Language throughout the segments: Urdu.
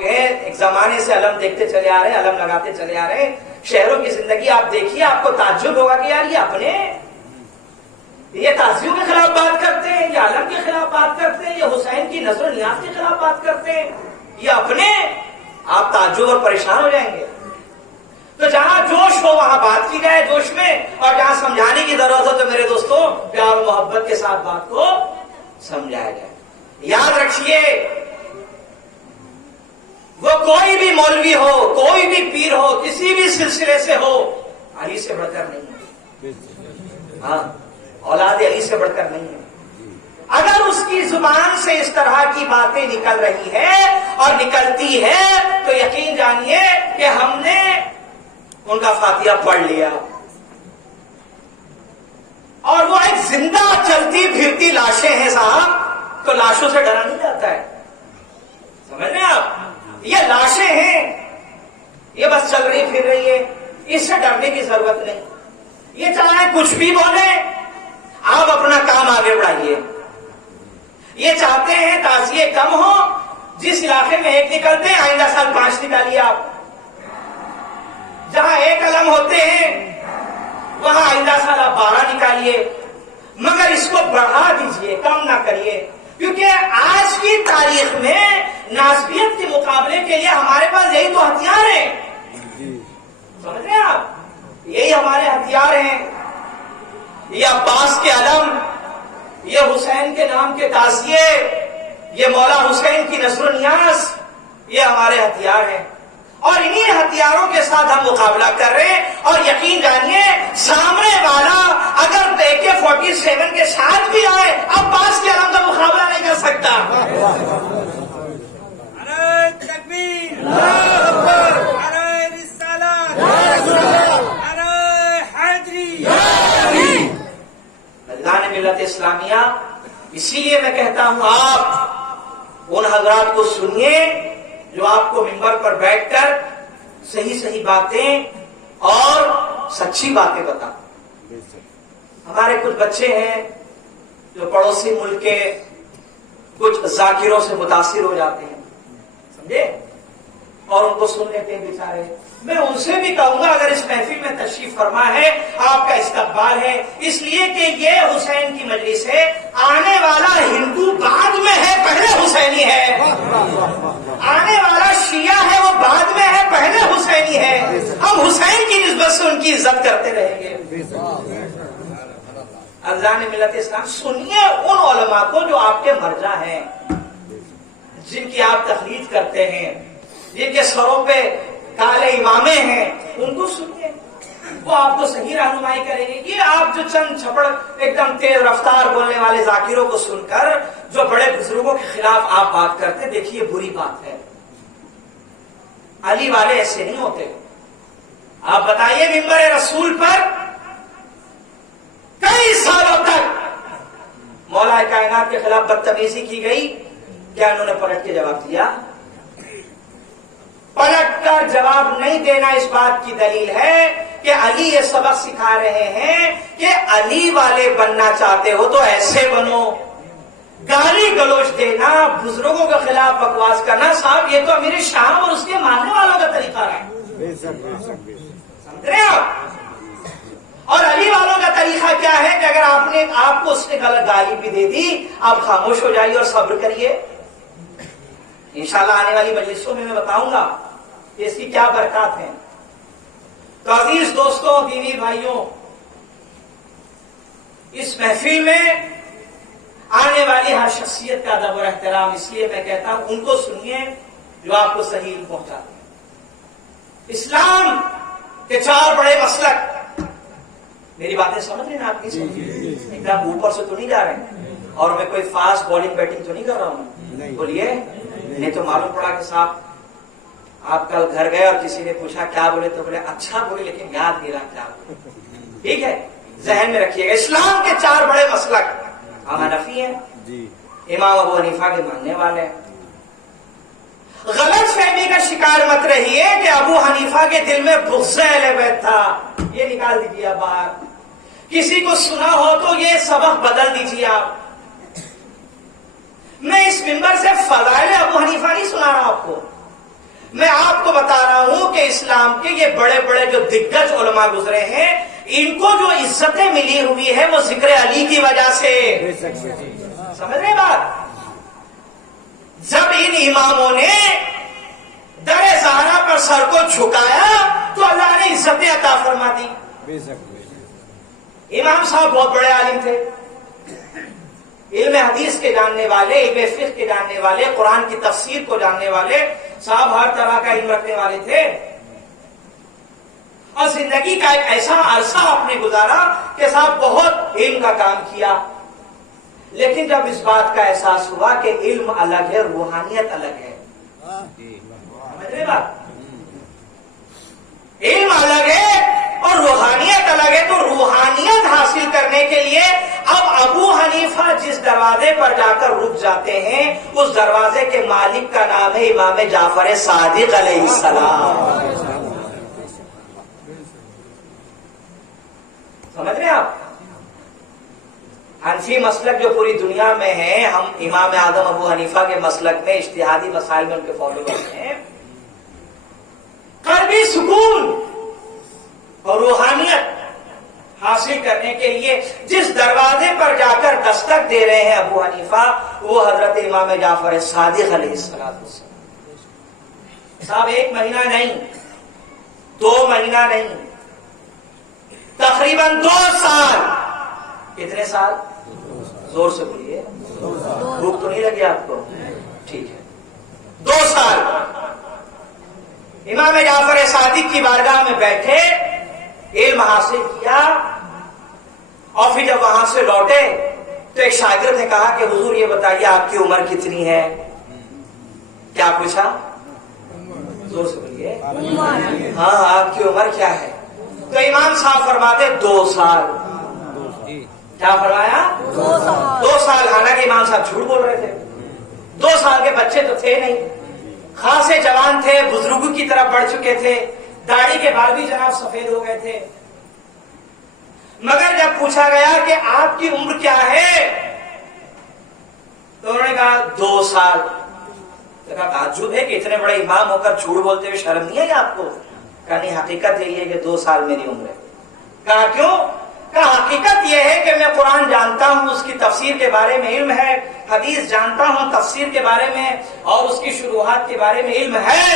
لوگ ہیں ایک زمانے سے علم دیکھتے چلے آ رہے ہیں, علم لگاتے چلے آ رہے ہیں. شہروں کی زندگی آپ دیکھیے, آپ کو تعجب ہوگا کہ یار یہ اپنے یہ تازیوں کے خلاف بات کرتے ہیں, یہ علم کے خلاف بات کرتے ہیں, یہ حسین کی نظر و نیاز کے خلاف بات کرتے ہیں, یہ اپنے. آپ تعجب اور پریشان ہو جائیں گے. تو جہاں جوش ہو وہاں بات کی جائے جوش میں, اور جہاں سمجھانے کی ضرورت ہو تو میرے دوستوں پیار و محبت کے ساتھ بات کو سمجھایا جائے. یاد رکھیے وہ کوئی بھی مولوی ہو, کوئی بھی پیر ہو, کسی بھی سلسلے سے ہو, علی سے بڑھ کر نہیں ہے. ہاں, اولاد علی سے بڑھ کر نہیں ہے. اگر اس کی زبان سے اس طرح کی باتیں نکل رہی ہے اور نکلتی ہے تو یقین جانیے کہ ہم نے ان کا فاتحہ پڑھ لیا. اور وہ ایک زندہ چلتی پھرتی لاشیں ہیں صاحب, تو لاشوں سے ڈرا نہیں جاتا ہے. سمجھ رہے ہیں آپ, یہ لاشیں ہیں, یہ بس چل رہی پھر رہی ہے, اس سے ڈرنے کی ضرورت نہیں. یہ چاہے کچھ بھی بولے, آپ اپنا کام آگے بڑھائیے. یہ چاہتے ہیں تعزیے کم ہو, جس علاقے میں ایک نکلتے ہیں آئندہ سال 5 نکالیے. آپ جہاں ایک علم ہوتے ہیں وہاں آئندہ سال آپ 12 نکالیے, مگر اس کو بڑھا دیجئے, کم نہ کریے. کیونکہ آج کی تاریخ میں ناسبیت کے مقابلے کے لیے ہمارے پاس یہی تو ہتھیار ہیں. سمجھ رہے ہیں آپ, یہی ہمارے ہتھیار ہیں. یہ عباس کے علم, یہ حسین کے نام کے تعزیے, یہ مولا حسین کی نصر و نیاز, یہ ہمارے ہتھیار ہیں. اور انہی ہتھیاروں کے ساتھ ہم مقابلہ کر رہے ہیں. اور یقین جانیے سامنے والا اگر AK-47 کے ساتھ بھی آئے, عباس کے علم کا مقابلہ نہیں کر سکتا. نعرہ تکبیر, اللہ اکبر, نعرہ رسالت, نعرہ حیدری. اللہ نے ملت اسلامیہ, اسی لیے میں کہتا ہوں آپ ان حضرات کو سنیے جو آپ کو منبر پر بیٹھ کر صحیح باتیں اور سچی باتیں بتا. ہمارے کچھ بچے ہیں جو پڑوسی ملک کے کچھ ذاکروں سے متاثر ہو جاتے ہیں, سمجھے, اور ان کو سن لیتے ہیں بیچارے. میں ان سے بھی کہوں گا اگر اس محفل میں تشریف فرما ہے, آپ کا استقبال ہے, اس لیے کہ یہ حسین کی مجلس ہے. آنے والا ہندو بعد میں ہے, پہلے حسینی ہے. آنے والا شیعہ ہے وہ بعد میں ہے, پہلے حسینی ہے. ہم حسین کی نسبت سے ان کی عزت کرتے رہیں گے. اللہ نے ملت اسلام, سنیے ان علماء کو جو آپ کے مرجع ہیں, جن کی آپ تقلید کرتے ہیں, جن کے سروں پہ کالے امامے ہیں, ان کو سنیے, وہ آپ کو صحیح رہنمائی کریں گے. یہ آپ جو چند چھپڑ ایک دم تیز رفتار بولنے والے ذاکروں کو سن کر جو بڑے بزرگوں کے خلاف آپ بات کرتے, دیکھیے بری بات ہے. علی والے ایسے نہیں ہوتے. آپ بتائیے منبر رسول پر کئی سالوں تک مولا کائنات کے خلاف بدتمیزی کی گئی, کیا انہوں نے پلٹ کے جواب دیا؟ پلٹ کر جواب نہیں دینا اس بات کی دلیل ہے کہ علی یہ سبق سکھا رہے ہیں کہ علی والے بننا چاہتے ہو تو ایسے بنو. گالی گلوچ دینا, بزرگوں کے خلاف بکواس کرنا, صاحب یہ تو امیر شام اور اس کے ماننے والوں کا طریقہ ہے. سمجھ رہے آپ؟ اور علی والوں کا طریقہ کیا ہے کہ اگر آپ کو اس نے غلط گالی بھی دے دی, آپ خاموش ہو جائیے اور صبر کریے. انشاءاللہ آنے والی مجلسوں میں بتاؤں گا کہ اس کی کیا برکات ہیں. تو عزیز دوستوں, دینی بھائیوں, اس محفل میں آنے والی ہر شخصیت کا ادب اور احترام, اس لیے میں کہتا ہوں ان کو سنیے جو آپ کو صحیح پہنچاتے ہیں. اسلام کے 4 بڑے مسلک, میری باتیں سمجھ رہے ہیں آپ کی؟ ایک دم اوپر سے تو نہیں جا رہے ہیں, اور میں کوئی فاسٹ بالنگ بیٹنگ تو نہیں کر رہا ہوں. بولیے, نہیں تو معلوم پڑا کہ صاحب آپ کل گھر گئے اور کسی نے پوچھا کیا بولے, تو بولے اچھا بولے لیکن یاد نہیں رہا کیا بولے. ٹھیک ہے, ذہن میں رکھیے گا. اسلام کے 4 بڑے مسلک, ہم حنفی ہیں, امام ابو حنیفہ کے ماننے والے ہیں. غلط فہمی کا شکار مت رہیے کہ ابو حنیفہ کے دل میں بغض اہل بیت تھا, یہ نکال دیجیے باہر. کسی کو سنا ہو تو یہ سبق بدل دیجیے آپ. میں اس منبر سے فضائل ابو حنیفہ نہیں سنا رہا آپ کو, میں آپ کو بتا رہا ہوں کہ اسلام کے یہ بڑے بڑے جو دگج علماء گزرے ہیں، ان کو جو عزتیں ملی ہوئی ہے وہ ذکر علی کی وجہ سے. سمجھ رہے بات؟ جب ان اماموں نے در زہرا پر سر کو جھکایا تو اللہ نے عزتیں عطا فرما دی. امام صاحب بہت بڑے عالم تھے، علم حدیث کے جاننے والے، علم فقہ کے جاننے والے، قرآن کی تفسیر کو جاننے والے، صاحب ہر طرح کا علم رکھنے والے تھے، اور زندگی کا ایک ایسا عرصہ آپ نے گزارا کہ صاحب بہت علم کا کام کیا. لیکن جب اس بات کا احساس ہوا کہ علم الگ ہے، روحانیت الگ ہے، سمجھ رہے بات؟ علم الگ ہے اور روحانیت الگ ہے، تو روحانیت حاصل کرنے کے لیے اب ابو حنیفہ جس دروازے پر جا کر رک جاتے ہیں، اس دروازے کے مالک کا نام ہے امام جعفر صادق علیہ السلام. سمجھ رہے ہیں آپ؟ حنفی مسلک جو پوری دنیا میں ہے، ہم امام اعظم ابو حنیفہ کے مسلک میں اجتہادی مسائل میں ان کے فالوور ہیں. قلبی سکون اور روحانیت حاصل کرنے کے لیے جس دروازے پر جا کر دستک دے رہے ہیں ابو حنیفہ، وہ حضرت امام جعفر صادق علیہ السلام. صاحب 1 مہینہ نہیں، 2 مہینہ نہیں، تقریباً 2 سال. کتنے سال؟ زور سے بولیے، بھوک تو نہیں لگی آپ کو؟ ٹھیک ہے، 2 سال امام جعفر صادق کی بارگاہ میں بیٹھے، علم حاصل کیا، اور پھر جب وہاں سے لوٹے تو ایک شاگرد نے کہا کہ حضور یہ بتائیے آپ کی عمر کتنی ہے؟ کیا پوچھا؟ زور سے بولیے. ہاں، آپ کی عمر کیا ہے؟ تو امام صاحب فرماتے 2 سال. کیا فرمایا؟ 2 سال. حالانکہ امام صاحب جھوٹ بول رہے تھے، 2 سال کے بچے تو تھے نہیں، خاصے جوان تھے، بزرگوں کی طرف بڑھ چکے تھے، داڑھی کے بال بھی جناب سفید ہو گئے تھے. مگر جب پوچھا گیا کہ آپ کی عمر کیا ہے تو انہوں نے کہا 2 سال. تو کہا تعجب ہے کہ اتنے بڑے امام ہو کر جھوٹ بولتے ہوئے شرم نہیں ہے آپ کو؟ کہا نہیں، حقیقت یہ ہے کہ 2 سال میری عمر ہے. کہا کیوں؟ کہا حقیقت یہ ہے کہ میں قرآن جانتا ہوں، اس کی تفسیر کے بارے میں علم ہے، حدیث جانتا ہوں تفسیر کے بارے میں اور اس کی شروحات کے بارے میں علم ہے،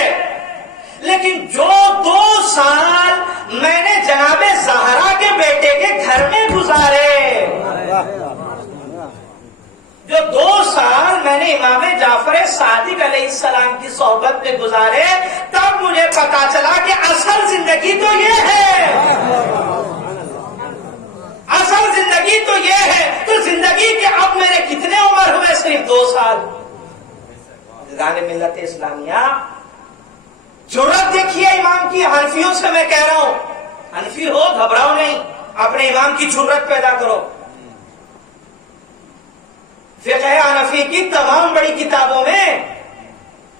لیکن جو 2 سال میں نے جناب زہرا کے بیٹے کے گھر میں گزارے، جو 2 سال میں نے امام جعفر صادق علیہ السلام کی صحبت میں گزارے، تب مجھے پتا چلا کہ اصل زندگی تو یہ ہے، اصل زندگی تو یہ ہے. تو زندگی کے اب میرے کتنے عمر ہوئے؟ صرف 2 سال. ملت اسلامیہ، جرأت دیکھیے امام کی. حنفیوں سے میں کہہ رہا ہوں، حنفی ہو گھبراؤ نہیں، اپنے امام کی جرأت پیدا کرو. فقہ حنفی کی تمام بڑی کتابوں میں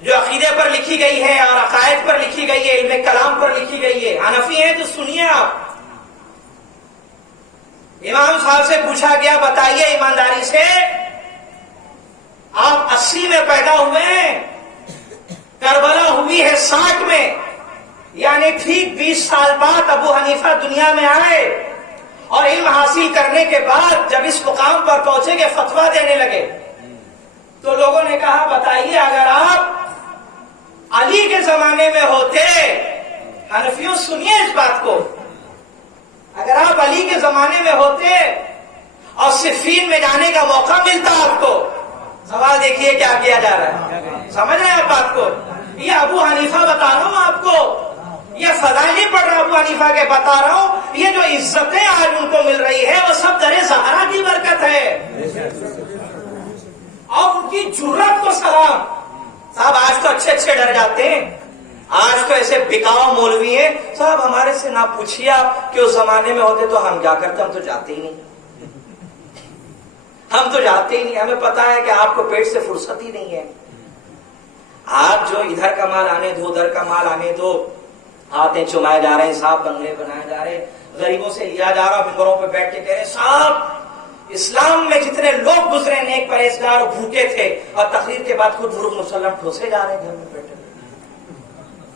جو عقیدے پر لکھی گئی ہے اور عقائد پر لکھی گئی ہے، علم کلام پر لکھی گئی ہے، حنفی ہیں تو سنیے آپ. امام صاحب سے پوچھا گیا بتائیے ایمانداری سے، آپ 80 میں پیدا ہوئے ہیں، کربلا ہوئی ہے 60 میں، یعنی ٹھیک 20 سال بعد ابو حنیفہ دنیا میں آئے، اور علم حاصل کرنے کے بعد جب اس مقام پر پہنچے کہ فتویٰ دینے لگے تو لوگوں نے کہا بتائیے اگر آپ علی کے زمانے میں ہوتے، حنفیوں سنیے اس بات کو، اگر آپ علی کے زمانے میں ہوتے اور صفین میں جانے کا موقع ملتا آپ کو، سوال دیکھیے کیا کیا جا رہا ہے، سمجھ رہے ہیں آپ بات کو؟ یہ ابو حنیفہ بتا رہا ہوں آپ کو، یہ فضائل نہیں پڑھ رہا ابو حنیفہ کے، بتا رہا ہوں یہ جو عزتیں آج ان کو مل رہی ہے وہ سب در زہرا کی برکت ہے، اور ان کی جرأت کو سلام. صاحب آج تو اچھے ڈر جاتے ہیں، آج تو ایسے بکاؤ مولوی ہیں، صاحب ہمارے سے نہ پوچھیے آپ کہ اس زمانے میں ہوتے تو ہم کیا کرتے، ہم تو جاتے ہی نہیں، ہم تو جاتے ہی نہیں، ہمیں پتا ہے کہ آپ کو پیٹ سے فرصت ہی نہیں ہے. آپ جو ادھر کا مال آنے دو، ادھر کا مال آنے دو، آتے چمائے جا رہے ہیں، صاحب بنگلے بنائے جا رہے ہیں، غریبوں سے لیا جا رہا، ممبروں پہ بیٹھ کے کہہ رہے صاحب اسلام میں جتنے لوگ گزرے نیک پرہیزگار بھوکے تھے، اور تقریر کے بعد خود مرغ مسلم ٹھوسے جا رہے ہیں گھر میں بیٹھے.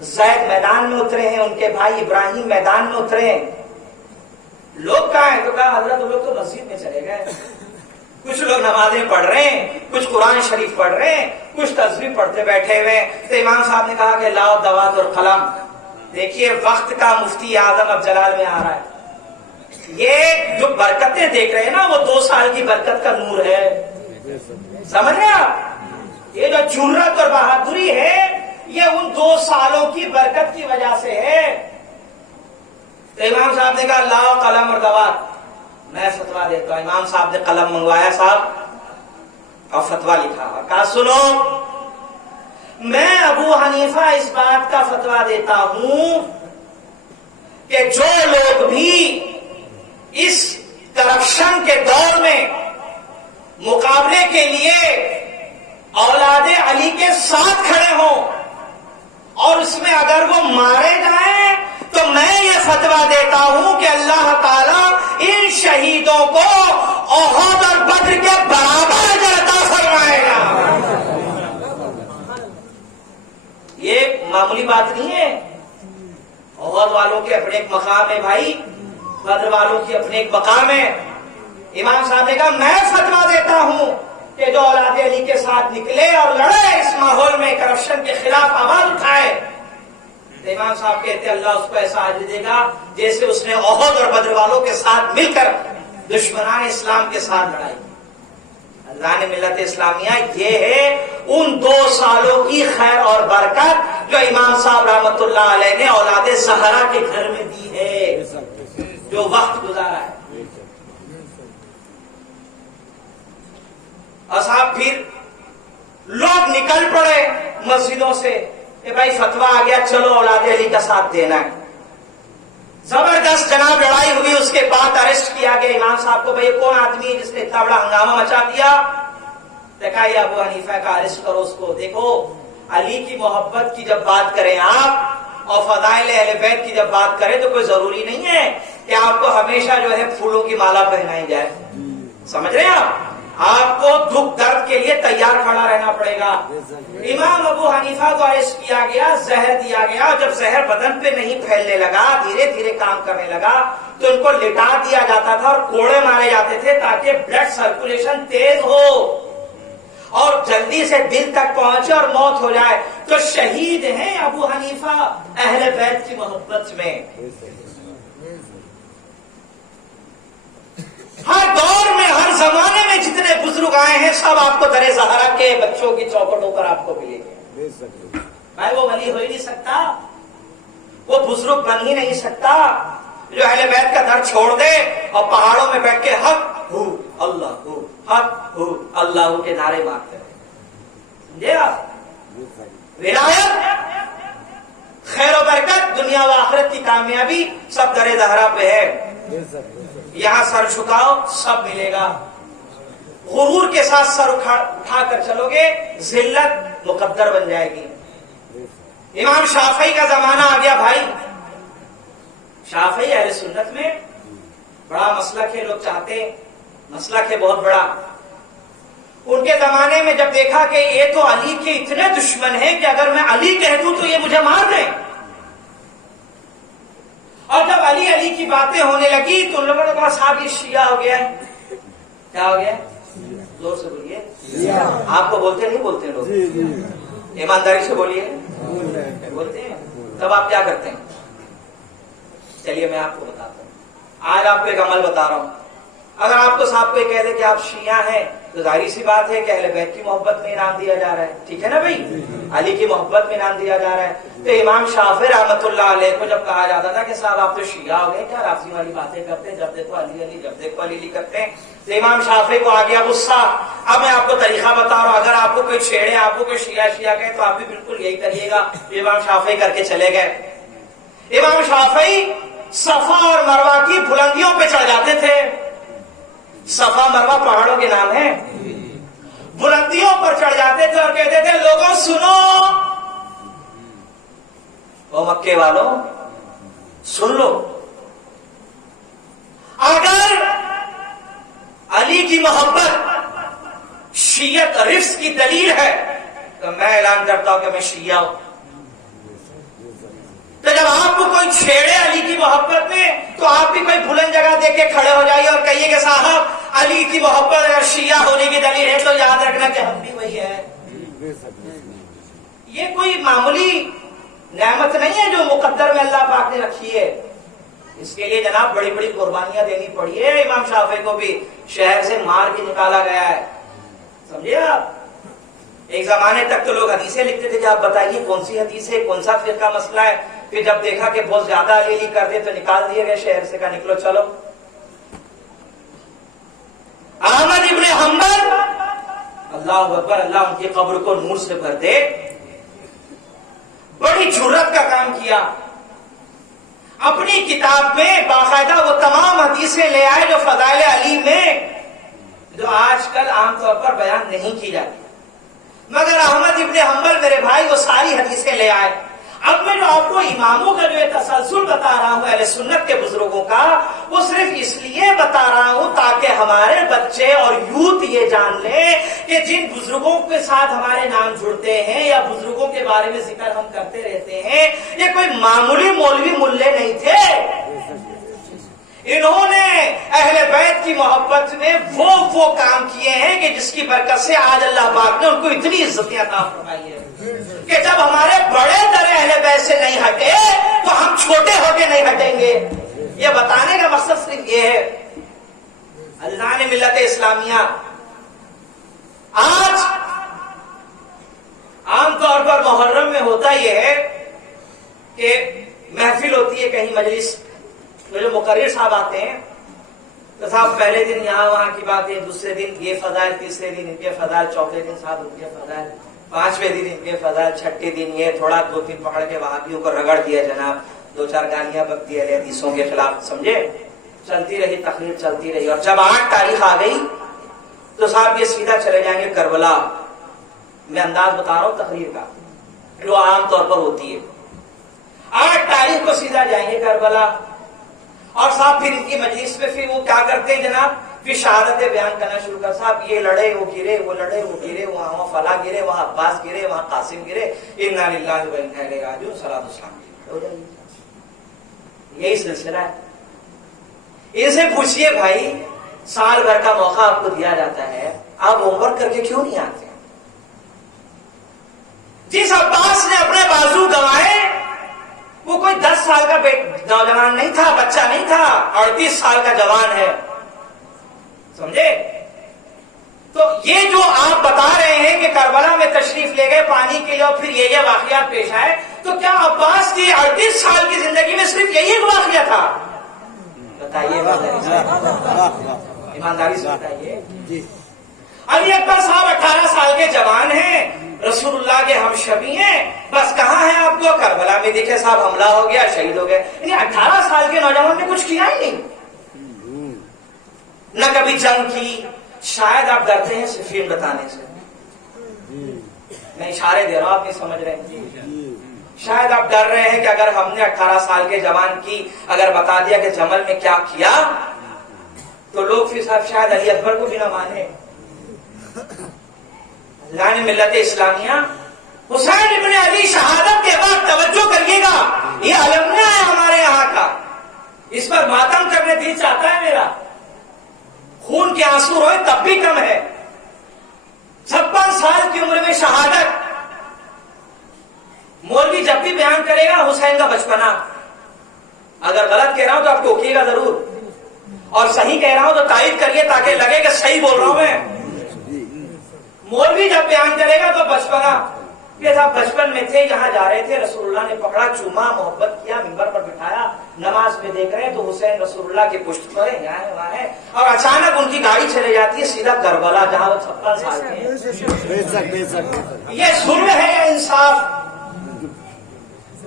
زید میدان میں اترے ہیں، ان کے بھائی ابراہیم میدان میں اترے ہیں. لوگ کہاں ہیں؟ تو کہا حضرت وہ لوگ تو مسجد میں چلے گئے. کچھ لوگ نمازیں پڑھ رہے ہیں، کچھ قرآن شریف پڑھ رہے ہیں، کچھ تسبیح پڑھتے بیٹھے ہوئے. تو امام صاحب نے کہا کہ لاؤ دوات اور قلم. دیکھیے وقت کا مفتی اعظم اب جلال میں آ رہا ہے. یہ جو برکتیں دیکھ رہے ہیں نا، وہ 2 سال کی برکت کا نور ہے. سمجھ رہے آپ؟ یہ جو جرأت اور بہادری ہے، یہ ان 2 سالوں کی برکت کی وجہ سے ہے. تو امام صاحب نے کہا لاؤ قلم اور دوات، میں فتوا دیتا ہوں. امام صاحب نے قلم منگوایا صاحب اور فتوا لکھا اور کہا سنو، میں ابو حنیفہ اس بات کا فتوا دیتا ہوں کہ جو لوگ بھی اس کرپشن کے دور میں مقابلے کے لیے اولاد علی کے ساتھ کھڑے ہوں اور اس میں اگر وہ مارے جائیں تو میں یہ فتوا دیتا ہوں کہ اللہ تعالیٰ ان شہیدوں کو احد اور بدر کے برابر اجر عطا فرمائے گا. یہ معمولی بات نہیں ہے. احد والوں کے اپنے ایک مقام ہے بھائی، بدر والوں کی اپنے ایک مقام ہے. امام صاحب نے کہا میں فتوا دیتا ہوں کہ جو اولاد علی کے ساتھ نکلے اور لڑے، اس ماحول میں کرپشن کے خلاف آواز اٹھائے، تو امام صاحب کہتے اللہ اس کو ایسا اجر دے گا جیسے اس نے احد اور بدر والوں کے ساتھ مل کر دشمنان اسلام کے ساتھ لڑائی. اللہ نے ملت اسلامیہ یہ ہے ان 2 سالوں کی خیر اور برکت جو امام صاحب رحمت اللہ علیہ نے اولاد زہرا کے گھر میں دی ہے، جو وقت گزارا ہے. اور صاحب پھر لوگ نکل پڑے مسجدوں سے کہ بھائی فتوا آ گیا، چلو اولاد علی کا ساتھ دینا ہے. زبردست جناب لڑائی ہوئی. اس کے بعد اریسٹ کیا گیا امام صاحب کو. بھائی کون آدمی ہے جس نے اتنا بڑا ہنگامہ مچا دیا؟ دیکھا یہ ابو حنیفہ کا، اریسٹ کرو اس کو. دیکھو علی کی محبت کی جب بات کریں آپ اور فضائل اہل بیت کی جب بات کریں تو کوئی ضروری نہیں ہے کہ آپ کو ہمیشہ جو ہے پھولوں کی مالا پہنائی جائے. سمجھ رہے ہیں آپ کو دکھ درد کے لیے تیار کھڑا رہنا پڑے گا. امام ابو حنیفہ کو اریسٹ کیا گیا، زہر دیا گیا. جب زہر بدن پہ نہیں پھیلنے لگا، دھیرے دھیرے کام کرنے لگا، تو ان کو لٹا دیا جاتا تھا اور کوڑے مارے جاتے تھے تاکہ بلڈ سرکولیشن تیز ہو اور جلدی سے دل تک پہنچے اور موت ہو جائے. تو شہید ہیں ابو حنیفہ اہل بیت کی محبت میں. ہر دور میں، ہر زمانے میں جتنے بزرگ آئے ہیں سب آپ کو در زہرا کے بچوں کی چوکٹوں پر آپ کو ملیں گے. بھائی وہ ولی ہو ہی نہیں سکتا، وہ بزرگ بن ہی نہیں سکتا جو اہل بیت کا در چھوڑ دے اور پہاڑوں میں بیٹھ کے حق ہو اللہ ہو، حق ہو اللہ ہو کے نعرے مارتے رہے. سمجھے آپ؟ ولایت، خیر و برکت، دنیا و آخرت کی کامیابی سب در زہرا پہ ہے. یہاں سر جھکاؤ سب ملے گا. غرور کے ساتھ سر اٹھا کر چلو گے ذلت مقدر بن جائے گی. امام شافعی کا زمانہ آ گیا بھائی. شافعی اہل سنت میں بڑا مسلک ہے، لوگ چاہتے ہیں مسلک ہے بہت بڑا. ان کے زمانے میں جب دیکھا کہ یہ تو علی کے اتنے دشمن ہیں کہ اگر میں علی کہہ دوں تو یہ مجھے مار دیں، اور جب علی علی کی باتیں ہونے لگی تو ان لوگوں نے کہا صاحب یہ شیعہ ہو گیا ہے. کیا ہو گیا؟ زور سے بولیے. آپ کو بولتے نہیں بولتے لوگ؟ ایمانداری سے بولیے. بولتے ہیں. تب آپ کیا کرتے ہیں؟ چلیے میں آپ کو بتاتا ہوں. آج آپ کو ایک عمل بتا رہا ہوں. اگر آپ کو صاحب کو یہ کہہ دے کہ آپ شیعہ ہیں تو ظاہری سی بات ہے کہ اہل بیت کی محبت میں انعام دیا جا رہا ہے. ٹھیک ہے نا بھائی؟ علی کی محبت میں انعام دیا جا رہا ہے. تو امام شافعی رحمت اللہ علیہ کو جب کہا جاتا تھا کہ صاحب آپ تو شیعہ ہو گئے، کیا رافضی والی باتیں کرتے ہیں، جب دیکھو علی علی، جب دیکھو علی علی کرتے ہیں، تو امام شافعی کو آ گیا غصہ. اب میں آپ کو طریقہ بتا رہا ہوں، اگر آپ کو کوئی چھیڑے، آپ کو کوئی شیعہ کہے تو آپ بھی بالکل یہی کریے گا. امام شافعی کر کے چلے گئے. امام شافعی صفا اور مروہ کی بلندیوں پہ چڑھ جاتے تھے. صفا مروہ پہاڑوں کے نام ہیں. بلندیوں پر چڑھ جاتے تھے اور کہتے تھے لوگوں سنو، او مکے والوں سن لو، اگر علی کی محبت شیعت رفض کی دلیل ہے تو میں اعلان کرتا ہوں کہ میں شیعہ ہوں. تو جب آپ کو کوئی چھیڑے علی کی محبت میں تو آپ بھی کوئی بلند جگہ دیکھ کے کھڑے ہو جائیے اور کہیے کہ صاحب علی کی محبت اگر شیعہ ہونے کی دلیل ہے تو یاد رکھنا کہ ہم بھی وہی ہے. یہ کوئی معمولی نعمت نہیں ہے جو مقدر میں اللہ پاک نے رکھی ہے. اس کے لیے جناب بڑی بڑی قربانیاں دینی پڑی ہے. امام شافعی کو بھی شہر سے مار کے نکالا گیا ہے, سمجھے آپ. ایک زمانے تک تو لوگ حدیثیں لکھتے تھے کہ آپ بتائیے کون سی حدیث ہے, کون سا فرقہ مسئلہ ہے. پھر جب دیکھا کہ بہت زیادہ علی علی کرتے تو نکال دیے گئے شہر سے, کا نکلو چلو. احمد ابن حنبل, اللہ اکبر, اللہ ان کی قبر کو نور سے بھر دے, بڑی جرت کا کام کیا. اپنی کتاب میں باقاعدہ وہ تمام حدیثیں لے آئے جو فضائل علی میں, جو آج کل عام طور پر بیان نہیں کی جاتی, مگر احمد ابن حنبل میرے بھائی وہ ساری حدیثیں لے آئے. اب میں جو آپ کو اماموں کا جو تسلسل بتا رہا ہوں اہل سنت کے بزرگوں کا, وہ صرف اس لیے بتا رہا ہوں تاکہ ہمارے بچے اور یوتھ یہ جان لیں کہ جن بزرگوں کے ساتھ ہمارے نام جڑتے ہیں یا بزرگوں کے بارے میں ذکر ہم کرتے رہتے ہیں, یہ کوئی معمولی مولوی ملے نہیں تھے. انہوں نے اہل بیت کی محبت میں وہ کام کیے ہیں کہ جس کی برکت سے آج اللہ پاک نے ان کو اتنی عزتیں عطا فرمائی ہے کہ جب ہمارے بڑے در اہل بیت سے نہیں ہٹے تو ہم چھوٹے ہو کے نہیں ہٹیں گے. یہ بتانے کا مقصد صرف یہ ہے. عزیزان ملت اسلامیہ, آج عام طور پر محرم میں ہوتا یہ ہے کہ محفل ہوتی ہے کہیں مجلس, جو مقرر صاحب آتے ہیں تو صاحب پہلے دن یہاں وہاں کی باتیں, دوسرے دن یہ فضائل, تیسرے دن ان کے فضائل, چوتھے دن صاحب ان کے فضائل, پانچویں دن ان کے فضائل, چھٹے دن یہ تھوڑا دو تین پکڑ کے وہابیوں کو رگڑ دیا جناب, دو چار گالیاں بک دی حدیثوں کے خلاف, سمجھے, چلتی رہی تقریر چلتی رہی. اور جب 8 تاریخ آ گئی تو صاحب یہ سیدھا چلے جائیں گے کربلا. میں انداز بتا رہا ہوں تقریر کا جو عام طور پر ہوتی ہے. 8 تاریخ کو سیدھا جائیں گے کربلا, اور صاحب پھر ان کی مجلس میں پھر وہ کیا کرتے ہیں جناب, پھر شہادتیں بیان کرنا شروع کر. صاحب یہ لڑے وہ گرے, وہ لڑے وہ گرے, وہاں فلاں گرے, وہاں عباس گرے, وہاں قاسم گرے, انا للہ و انا الیہ راجعون, صلاۃ والسلام. یہی سلسلہ ہے. ان سے پوچھئے بھائی, سال بھر کا موقع آپ کو دیا جاتا ہے, آپ ہوم ورک کر کے کیوں نہیں آتے؟ جس عباس نے اپنے بازو گنوائے وہ کوئی 10 سال کا نوجوان نہیں تھا, بچہ نہیں تھا, 38 سال کا جوان ہے, سمجھے. تو یہ جو آپ بتا رہے ہیں کہ کربلا میں تشریف لے گئے پانی کے لیے اور پھر یہ واقعات پیش آئے, تو کیا عباس کی 38 سال کی زندگی میں صرف یہی ایک واقعہ تھا؟ بتائیے, ایمانداری سے بتائیے. علی اکبر صاحب 18 سال کے جوان ہیں, رسول اللہ کے ہم شبی ہیں, بس کہاں ہیں آپ کو؟ کربلا میں دیکھے صاحب حملہ ہو گیا, شہید ہو گئے. یعنی 18 سال کے نوجوان نے کچھ کیا ہی نہیں, نہ کبھی جنگ کی. شاید آپ ڈرتے ہیں صفین بتانے سے, میں اشارے دے رہا ہوں, آپ نہیں سمجھ رہے ہیں. شاید آپ ڈر رہے ہیں کہ اگر ہم نے 18 سال کے جوان کی اگر بتا دیا کہ جمل میں کیا کیا تو لوگ پھر صاحب شاید علی اکبر کو بھی نہ مانے. لائن ملت اسلامیہ, حسین ابن علی شہادت کے بعد توجہ کریے گا, یہ المیہ ہے ہمارے یہاں کا, اس پر ماتم کرنے دل چاہتا ہے میرا, خون کے آنسو روئے تب بھی کم ہے. 56 سال کی عمر میں شہادت. مولوی جب بھی بیان کرے گا حسین کا بچپنا, اگر غلط کہہ رہا ہوں تو آپ ٹوکیے گا ضرور, اور صحیح کہہ رہا ہوں تو تائید کریے تاکہ لگے کہ صحیح بول رہا ہوں میں. مولوی جب بیان کرے گا تو بچپنا, یہ صاحب بچپن میں تھے, یہاں جا رہے تھے, رسول اللہ نے پکڑا, چوما, محبت کیا, منبر پر بٹھایا, نماز میں دیکھ رہے ہیں تو حسین رسول اللہ کی پشت پر ہے, یہاں ہے وہاں ہے, اور اچانک ان کی گاڑی چلے جاتی ہے سیدھا کربلا جہاں وہ 56 سال کے ہیں. یہ ظلم ہے یا انصاف؟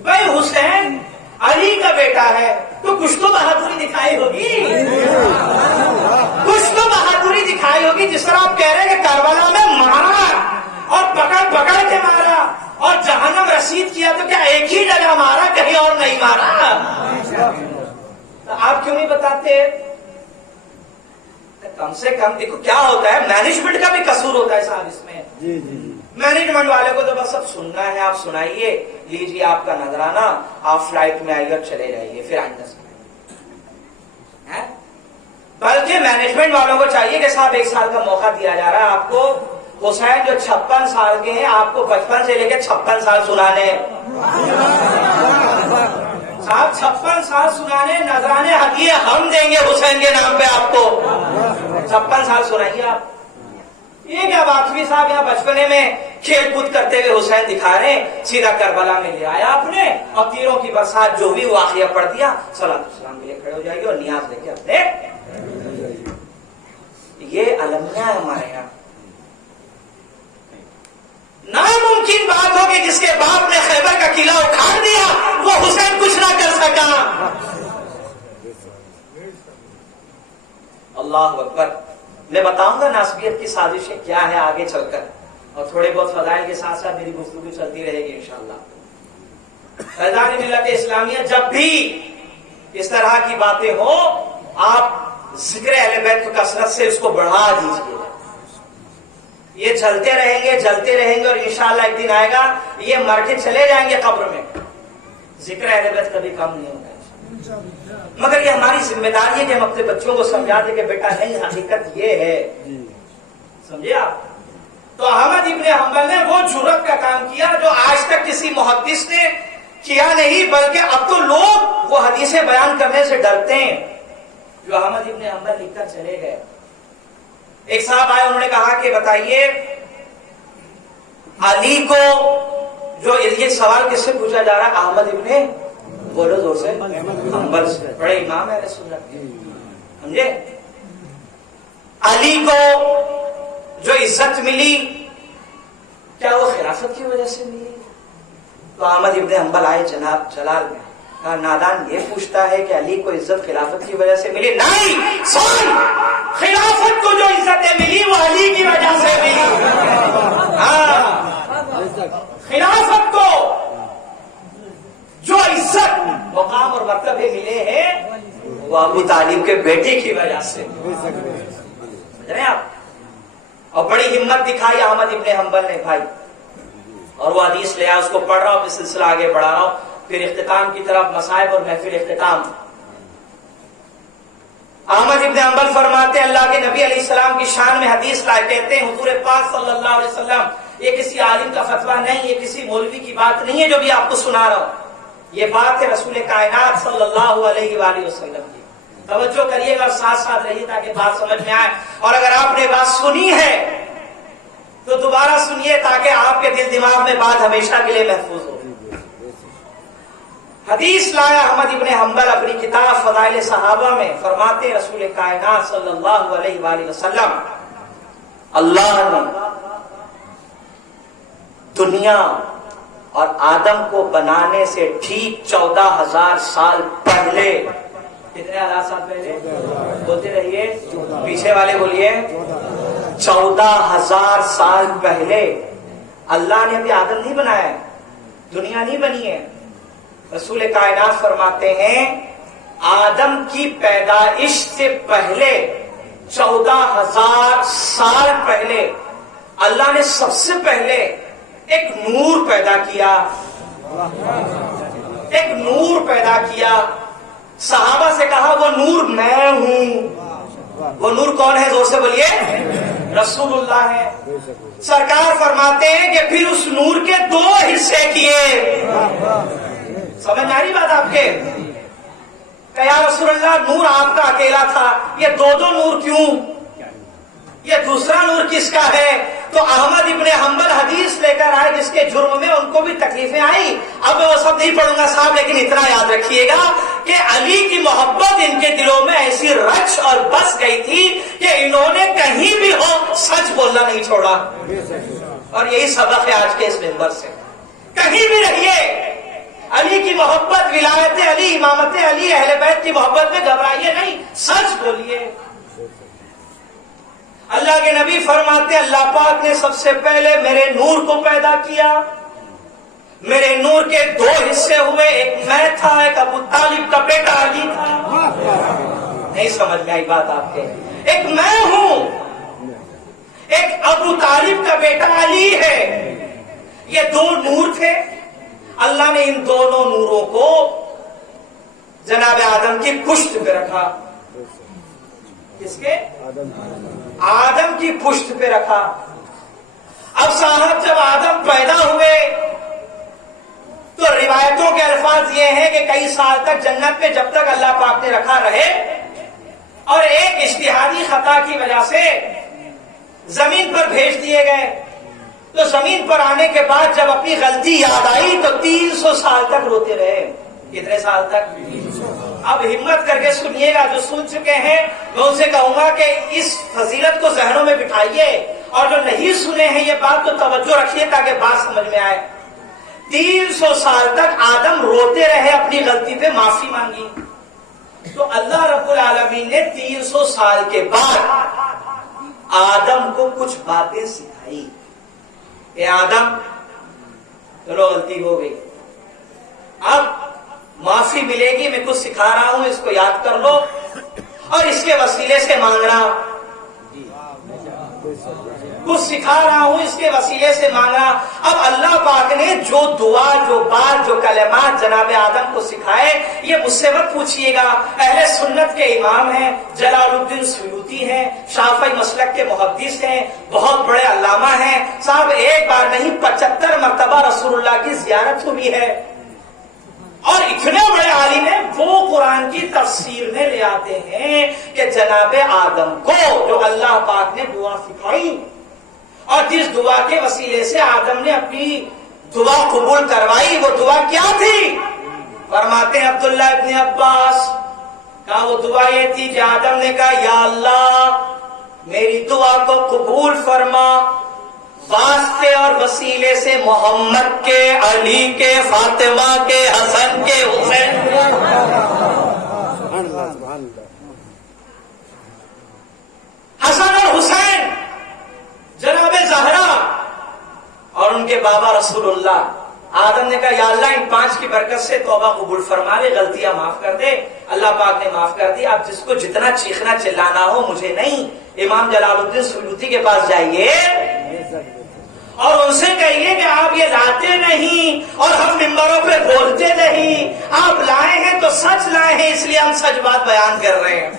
بھائی حسین علی کا بیٹا ہے تو کچھ تو بہادری دکھائی ہوگی, کچھ تو بہادری دکھائی ہوگی. جس طرح آپ کہہ رہے ہیں کہ کربلا میں مارا اور پکڑ کے مارا اور جہنم رسید کیا, تو کیا ایک ہی جگہ مارا, کہیں اور نہیں مارا؟ تو آپ کیوں نہیں بتاتے؟ کم سے کم دیکھو کیا ہوتا ہے, مینجمنٹ کا بھی قصور ہوتا ہے صاحب اس میں. مینجمنٹ والے کو تو بس اب سننا ہے، آپ سنائیے، لیجیے آپ کا نذرانہ، آپ فلائٹ میں آئیے اور چلے جائیے، پھر آئندہ سنائیے۔ بلکہ مینجمنٹ والوں کو چاہیے کہ صاحب 1 سال کا موقع دیا جا رہا ہے آپ کو، حسین جو 56 سال کے ہیں آپ کو 55 سے لے کے 56 سال سنانے، صاحب 56 سال سنانے، نذرانے ہدیے ہم دیں گے حسین کے نام پہ آپ کو، 56 سال سنائیے آپ۔ یہ کیا بات ہوئی صاحب، یہاں بچپنے میں کھیل کود کرتے ہوئے حسین دکھا رہے ہیں، سیدھا کربلا میں لے آیا آپ نے اور تیروں کی برسات جو بھی واقعہ پڑھ دیا، صلاۃ السلام کے لیے کھڑے ہو جائیے اور نیاز لے کے اپنے، یہ المیہ ہے ہمارے یہاں۔ ناممکن بات ہو کہ جس کے باپ نے خیبر کا قلعہ اکھاڑ دیا وہ حسین کچھ نہ کر سکا۔ اللہ اکبر۔ میں بتاؤں گا ناسبیت کی سازشیں کیا ہے آگے چل کر، اور تھوڑے بہت فضائل کے ساتھ ساتھ میری گفتگو چلتی رہے گی انشاءاللہ۔ فیضان ملت اسلامیہ جب بھی اس طرح کی باتیں ہو، آپ ذکر اہل بیت کو کثرت سے اس کو بڑھا دیجیے، یہ چلتے رہیں گے اور انشاءاللہ ایک دن آئے گا یہ مر کے چلے جائیں گے قبر میں، ذکر اہل بیت کبھی کم نہیں ہوگا۔ مگر یہ ہماری ذمہ داری ہے کہ ہم اپنے بچوں کو سمجھا دیں کہ بیٹا نہیں، حقیقت یہ ہے، سمجھے آپ۔ تو احمد ابن حنبل نے وہ جرأت کا کام کیا جو آج تک کسی محدث نے کیا نہیں، بلکہ اب تو لوگ وہ حدیثیں بیان کرنے سے ڈرتے ہیں جو احمد ابن حنبل لکھ کر چلے گئے۔ ایک صاحب آئے، انہوں نے کہا کہ بتائیے علی کو، جو یہ سوال کس سے پوچھا جا رہا ہے؟ احمد ابن، بولو زور سے، حنبل سے، بڑے امام ہے سنت کے، سمجھے؟ علی کو جو عزت ملی کیا وہ خلافت کی وجہ سے ملی؟ تو احمد ابن حنبل آئے جناب جلال میں، کہا نادان یہ پوچھتا ہے کہ علی کو عزت خلافت کی وجہ سے ملی؟ نہیں، سن، خلافت کو جو عزتیں ملی وہ علی کی وجہ سے ملی۔ خلافت کو جو عزت، مقام اور مرتبے ملے ہیں وہ ابو طالب کے بیٹے کی وجہ سے، سمجھ رہے ہیں آپ؟ اور بڑی ہمت دکھائی احمد ابن حنبل نے بھائی، اور وہ حدیث لے آیا، اس کو پڑھ رہا ہوں، پھر سلسلہ آگے بڑھا رہا ہوں، پھر اختتام کی طرف، مصائب اور محفل اختتام۔ احمد ابن حنبل فرماتے ہیں اللہ کے نبی علیہ السلام کی شان میں حدیث لائے، کہتے ہیں حضور پاک صلی اللہ علیہ وسلم، یہ کسی عالم کا فتویٰ نہیں، یہ کسی مولوی کی بات نہیں ہے جو بھی آپ کو سنا رہا ہوں، یہ بات ہے رسول کائنات صلی اللہ علیہ وآلہ وسلم کی۔ توجہ کریے گا اور ساتھ ساتھ رہیے تاکہ بات سمجھ میں آئے، اور اگر آپ نے بات سنی ہے تو دوبارہ سنیے تاکہ آپ کے دل دماغ میں بات ہمیشہ کے لیے محفوظ ہو۔ حدیث لایا احمد ابن حنبل اپنی کتاب فضائل صحابہ میں، فرماتے ہیں رسول کائنات صلی اللہ علیہ وآلہ وسلم، اللہ نے دنیا اور آدم کو بنانے سے ٹھیک 14,000 سال پہلے، کتنے ہزار سال پہلے؟ بولتے رہیے، پیچھے والے بولیے، 14,000 سال پہلے اللہ نے ابھی آدم نہیں بنایا ہے، دنیا نہیں بنی ہے۔ رسول کائنات فرماتے ہیں آدم کی پیدائش سے پہلے 14,000 سال پہلے اللہ نے سب سے پہلے ایک نور پیدا کیا، ایک نور پیدا کیا۔ صحابہ سے کہا وہ نور میں ہوں۔ وہ نور کون ہے؟ زور سے بولیے، رسول اللہ ہے۔ سرکار فرماتے ہیں کہ پھر اس نور کے 2 حصے کیے۔ سمجھ آ رہی بات آپ کے؟ کہ یا رسول اللہ نور آپ کا اکیلا تھا، یہ 2 نور کیوں؟ یہ دوسرا نور کس کا ہے؟ تو احمد ابن حنبل حدیث لے کر آئے جس کے جرم میں ان کو بھی تکلیفیں آئی۔ اب میں وہ سب نہیں پڑھوں گا صاحب، لیکن اتنا یاد رکھیے گا کہ علی کی محبت ان کے دلوں میں ایسی رچ اور بس گئی تھی کہ انہوں نے کہیں بھی ہو سچ بولنا نہیں چھوڑا، اور یہی سبق ہے آج کے اس منبر سے۔ کہیں بھی رہیے، علی کی محبت، ولایت علی، امامت علی، اہل بیت کی محبت میں گھبرائیے نہیں، سچ بولیے۔ اللہ کے نبی فرماتے اللہ پاک نے سب سے پہلے میرے نور کو پیدا کیا، میرے نور کے 2 حصے ہوئے، ایک میں تھا، ایک ابو طالب کا بیٹا علی تھا۔ نہیں سمجھ میں آئی بات آپ کے؟ ایک میں ہوں، ایک ابو طالب کا بیٹا علی ہے. یہ دو نور تھے. اللہ نے ان دونوں نوروں کو جناب آدم کی پشت پہ رکھا. کس کے؟ آدم کی پشت پہ رکھا. اب صاحب جب آدم پیدا ہوئے تو روایتوں کے الفاظ یہ ہیں کہ کئی سال تک جنت میں جب تک اللہ پاک نے رکھا رہے، اور ایک اجتہادی خطا کی وجہ سے زمین پر بھیج دیے گئے. تو زمین پر آنے کے بعد جب اپنی غلطی یاد آئی تو 300 سال تک روتے رہے. کتنے سال تک؟ اب ہمت کر کے سنیے گا. جو سن چکے ہیں میں ان سے کہوں گا کہ اس فضیلت کو ذہنوں میں بٹھائیے، اور جو نہیں سنے ہیں یہ بات تو توجہ رکھیے تاکہ بات سمجھ میں آئے. 300 سال تک آدم روتے رہے، اپنی غلطی پہ معافی مانگی. تو اللہ رب العالمین نے 300 سال کے بعد آدم کو کچھ باتیں سکھائی. اے آدم، چلو غلطی ہو گئی، اب معافی ملے گی، میں کچھ سکھا رہا ہوں، اس کو یاد کر لو اور اس کے وسیلے سے مانگنا. کچھ سکھا رہا ہوں، اس کے وسیلے سے مانگنا. اب اللہ پاک نے جو دعا، جو بات، جو کلمات جناب آدم کو سکھائے، یہ مجھ سے مت پوچھیے گا. اہل سنت کے امام ہیں، جلال الدین سیوطی ہیں، شافعی مسلک کے محدث ہیں، بہت بڑے علامہ ہیں. صاحب ایک بار نہیں 75 مرتبہ رسول اللہ کی زیارت ہوئی ہے، اور اتنے بڑے عالم ہیں وہ قرآن کی تفسیر میں لے آتے ہیں کہ جناب آدم کو جو اللہ پاک نے دعا سکھائی، اور جس دعا کے وسیلے سے آدم نے اپنی دعا قبول کروائی، وہ دعا کیا تھی؟ فرماتے ہیں عبداللہ ابن عباس کا وہ دعا یہ تھی کہ آدم نے کہا یا اللہ میری دعا کو قبول فرما، واسطے اور وسیلے سے محمد کے، علی کے، فاطمہ کے، حسن کے، حسین کے. حسن اور حسین جناب زہرا اور ان کے بابا رسول اللہ. آدم نے کہا یا اللہ ان 5 کی برکت سے توبہ قبول فرما لے، غلطیاں معاف کر دے. اللہ پاک نے معاف کر دی. اب جس کو جتنا چیخنا چلانا ہو، مجھے نہیں، امام جلال الدین سیوطی کے پاس جائیے اور ان سے کہیے کہ آپ یہ لاتے نہیں اور ہم ممبروں پہ بولتے نہیں، آپ لائے ہیں تو سچ لائے ہیں، اس لیے ہم سچ بات بیان کر رہے ہیں.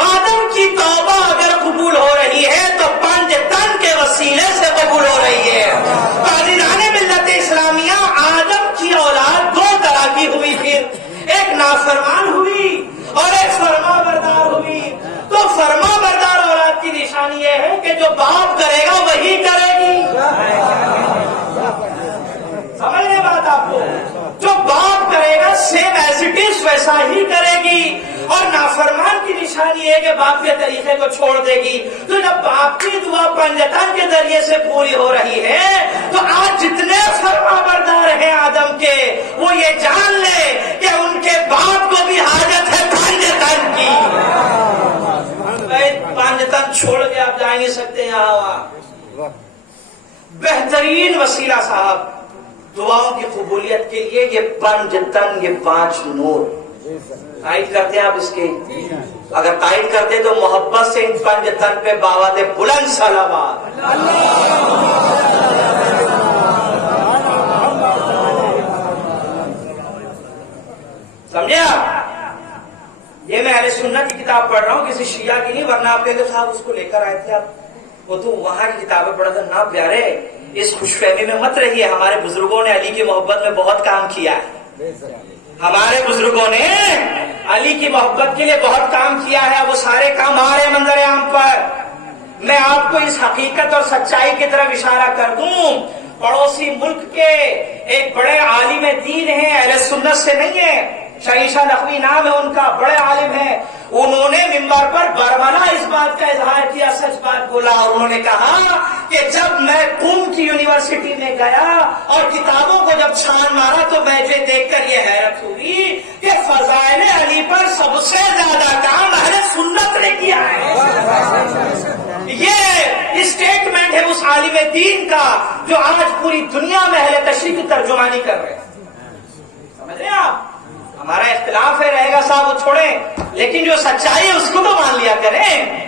آدم کی توبہ اگر قبول ہو رہی ہے تو 5 تن کے وسیلے سے قبول ہو رہی ہے. عزیزان ملت اسلامیہ، آدم کی اولاد 2 طرح کی ہوئی، پھر ایک نافرمان ہوئی اور ایک فرما بردار ہوئی. تو فرما بردار اولاد کی نشانی یہ ہے کہ جو باپ کرے گا وہی کرے گی. سمجھ رہے بات آپ کو؟ جو باپ کرے گا سیم ایز اٹ از ویسا ہی کرے گی. اور نافرمان کی نشانی ہے کہ باپ کے طریقے کو چھوڑ دے گی. تو جب باپ کی دعا پنجتن کے ذریعے سے پوری ہو رہی ہے تو آج جتنے فرما بردار ہیں آدم کے، وہ یہ جان لے کہ ان کے باپ کو بھی حاجت ہے پنجتن کی. پنجتن چھوڑ کے آپ جا نہیں سکتے یہاں وہاں. بہترین وسیلہ صاحب دعاؤں کی قبولیت کے لیے یہ 5 تن، یہ 5 نور. تائید کرتے ہیں آپ اس کی؟ اگر تائید کرتے تو محبت سے ان 5 تن پہ باواد بلند صلوات. سمجھے آپ؟ یہ میں اہل سنت کی کتاب پڑھ رہا ہوں، کسی شیعہ کی نہیں، ورنہ آپ کہتے صاحب اس کو لے کر آئے تھے آپ، وہ تو وہاں کی کتابیں پڑھا تھا. نہ پیارے، اس خوش فہمی میں مت رہیے. ہمارے بزرگوں نے علی کی محبت میں بہت کام کیا ہے. ہمارے بزرگوں نے علی کی محبت کے لیے بہت کام کیا ہے. وہ سارے کام آ رہے منظر عام پر. میں آپ کو اس حقیقت اور سچائی کی طرف اشارہ کر دوں. پڑوسی ملک کے ایک بڑے عالم دین ہیں، اہل سنت سے نہیں ہے، شاہ نقوی نام ہے ان کا، بڑے عالم ہیں. انہوں نے ممبر پر برملا اس بات کا اظہار کیا، سچ بات بولا. اور انہوں نے کہا کہ جب میں قم کی یونیورسٹی میں گیا اور کتابوں کو جب چھان مارا تو مجھے دیکھ کر یہ حیرت ہوئی کہ فضائل علی پر سب سے زیادہ کام اہل سنت نے کیا ہے. یہ اسٹیٹمنٹ ہے اس عالم دین کا جو آج پوری دنیا میں اہل تشریح کی ترجمانی کر رہے ہیں. سمجھ رہے ہیں آپ؟ ہمارا اختلاف ہے، رہے گا صاحب وہ چھوڑیں، لیکن جو سچائی ہے اس کو تو مان لیا کریں.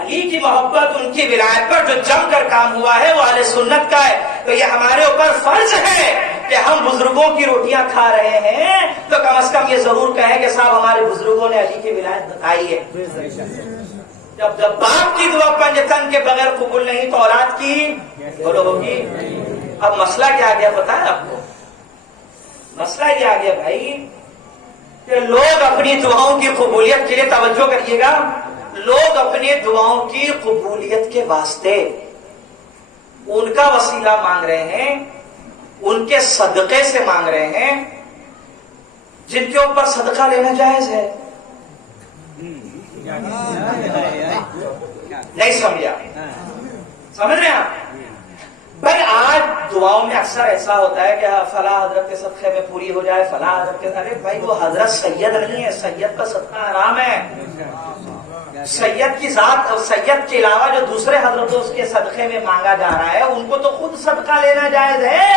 علی کی محبت، ان کی ولایت پر جو جم کر کام ہوا ہے وہ اہل سنت کا ہے. تو یہ ہمارے اوپر فرض ہے کہ ہم بزرگوں کی روٹیاں کھا رہے ہیں تو کم از کم یہ ضرور کہیں کہ صاحب ہمارے بزرگوں نے علی کی ولایت بتائی ہے. جب باپ کی دعا پنجتن کے بغیر قبول نہیں تو اولاد کی بولو ہوگی. اب مسئلہ کیا آ گیا پتا ہے آپ کو؟ مسئلہ یہ آ گیا بھائی کہ لوگ اپنی دعاؤں کی قبولیت کے لیے، توجہ کریے گا، لوگ اپنی دعاؤں کی قبولیت کے واسطے ان کا وسیلہ مانگ رہے ہیں، ان کے صدقے سے مانگ رہے ہیں جن کے اوپر صدقہ لینا جائز ہے. نہیں سمجھا؟ سمجھ رہے ہیں آپ؟ بھائی آج دعاؤں میں اکثر ایسا ہوتا ہے کہ فلاں حضرت کے صدقے میں پوری ہو جائے، فلاں حضرت کے. ارے بھائی وہ حضرت سید نہیں ہے، سید کا صدقہ حرام ہے. سید کی ذات، سید کے علاوہ جو دوسرے حضرتوں کے صدقے میں مانگا جا رہا ہے ان کو تو خود صدقہ لینا جائز ہے.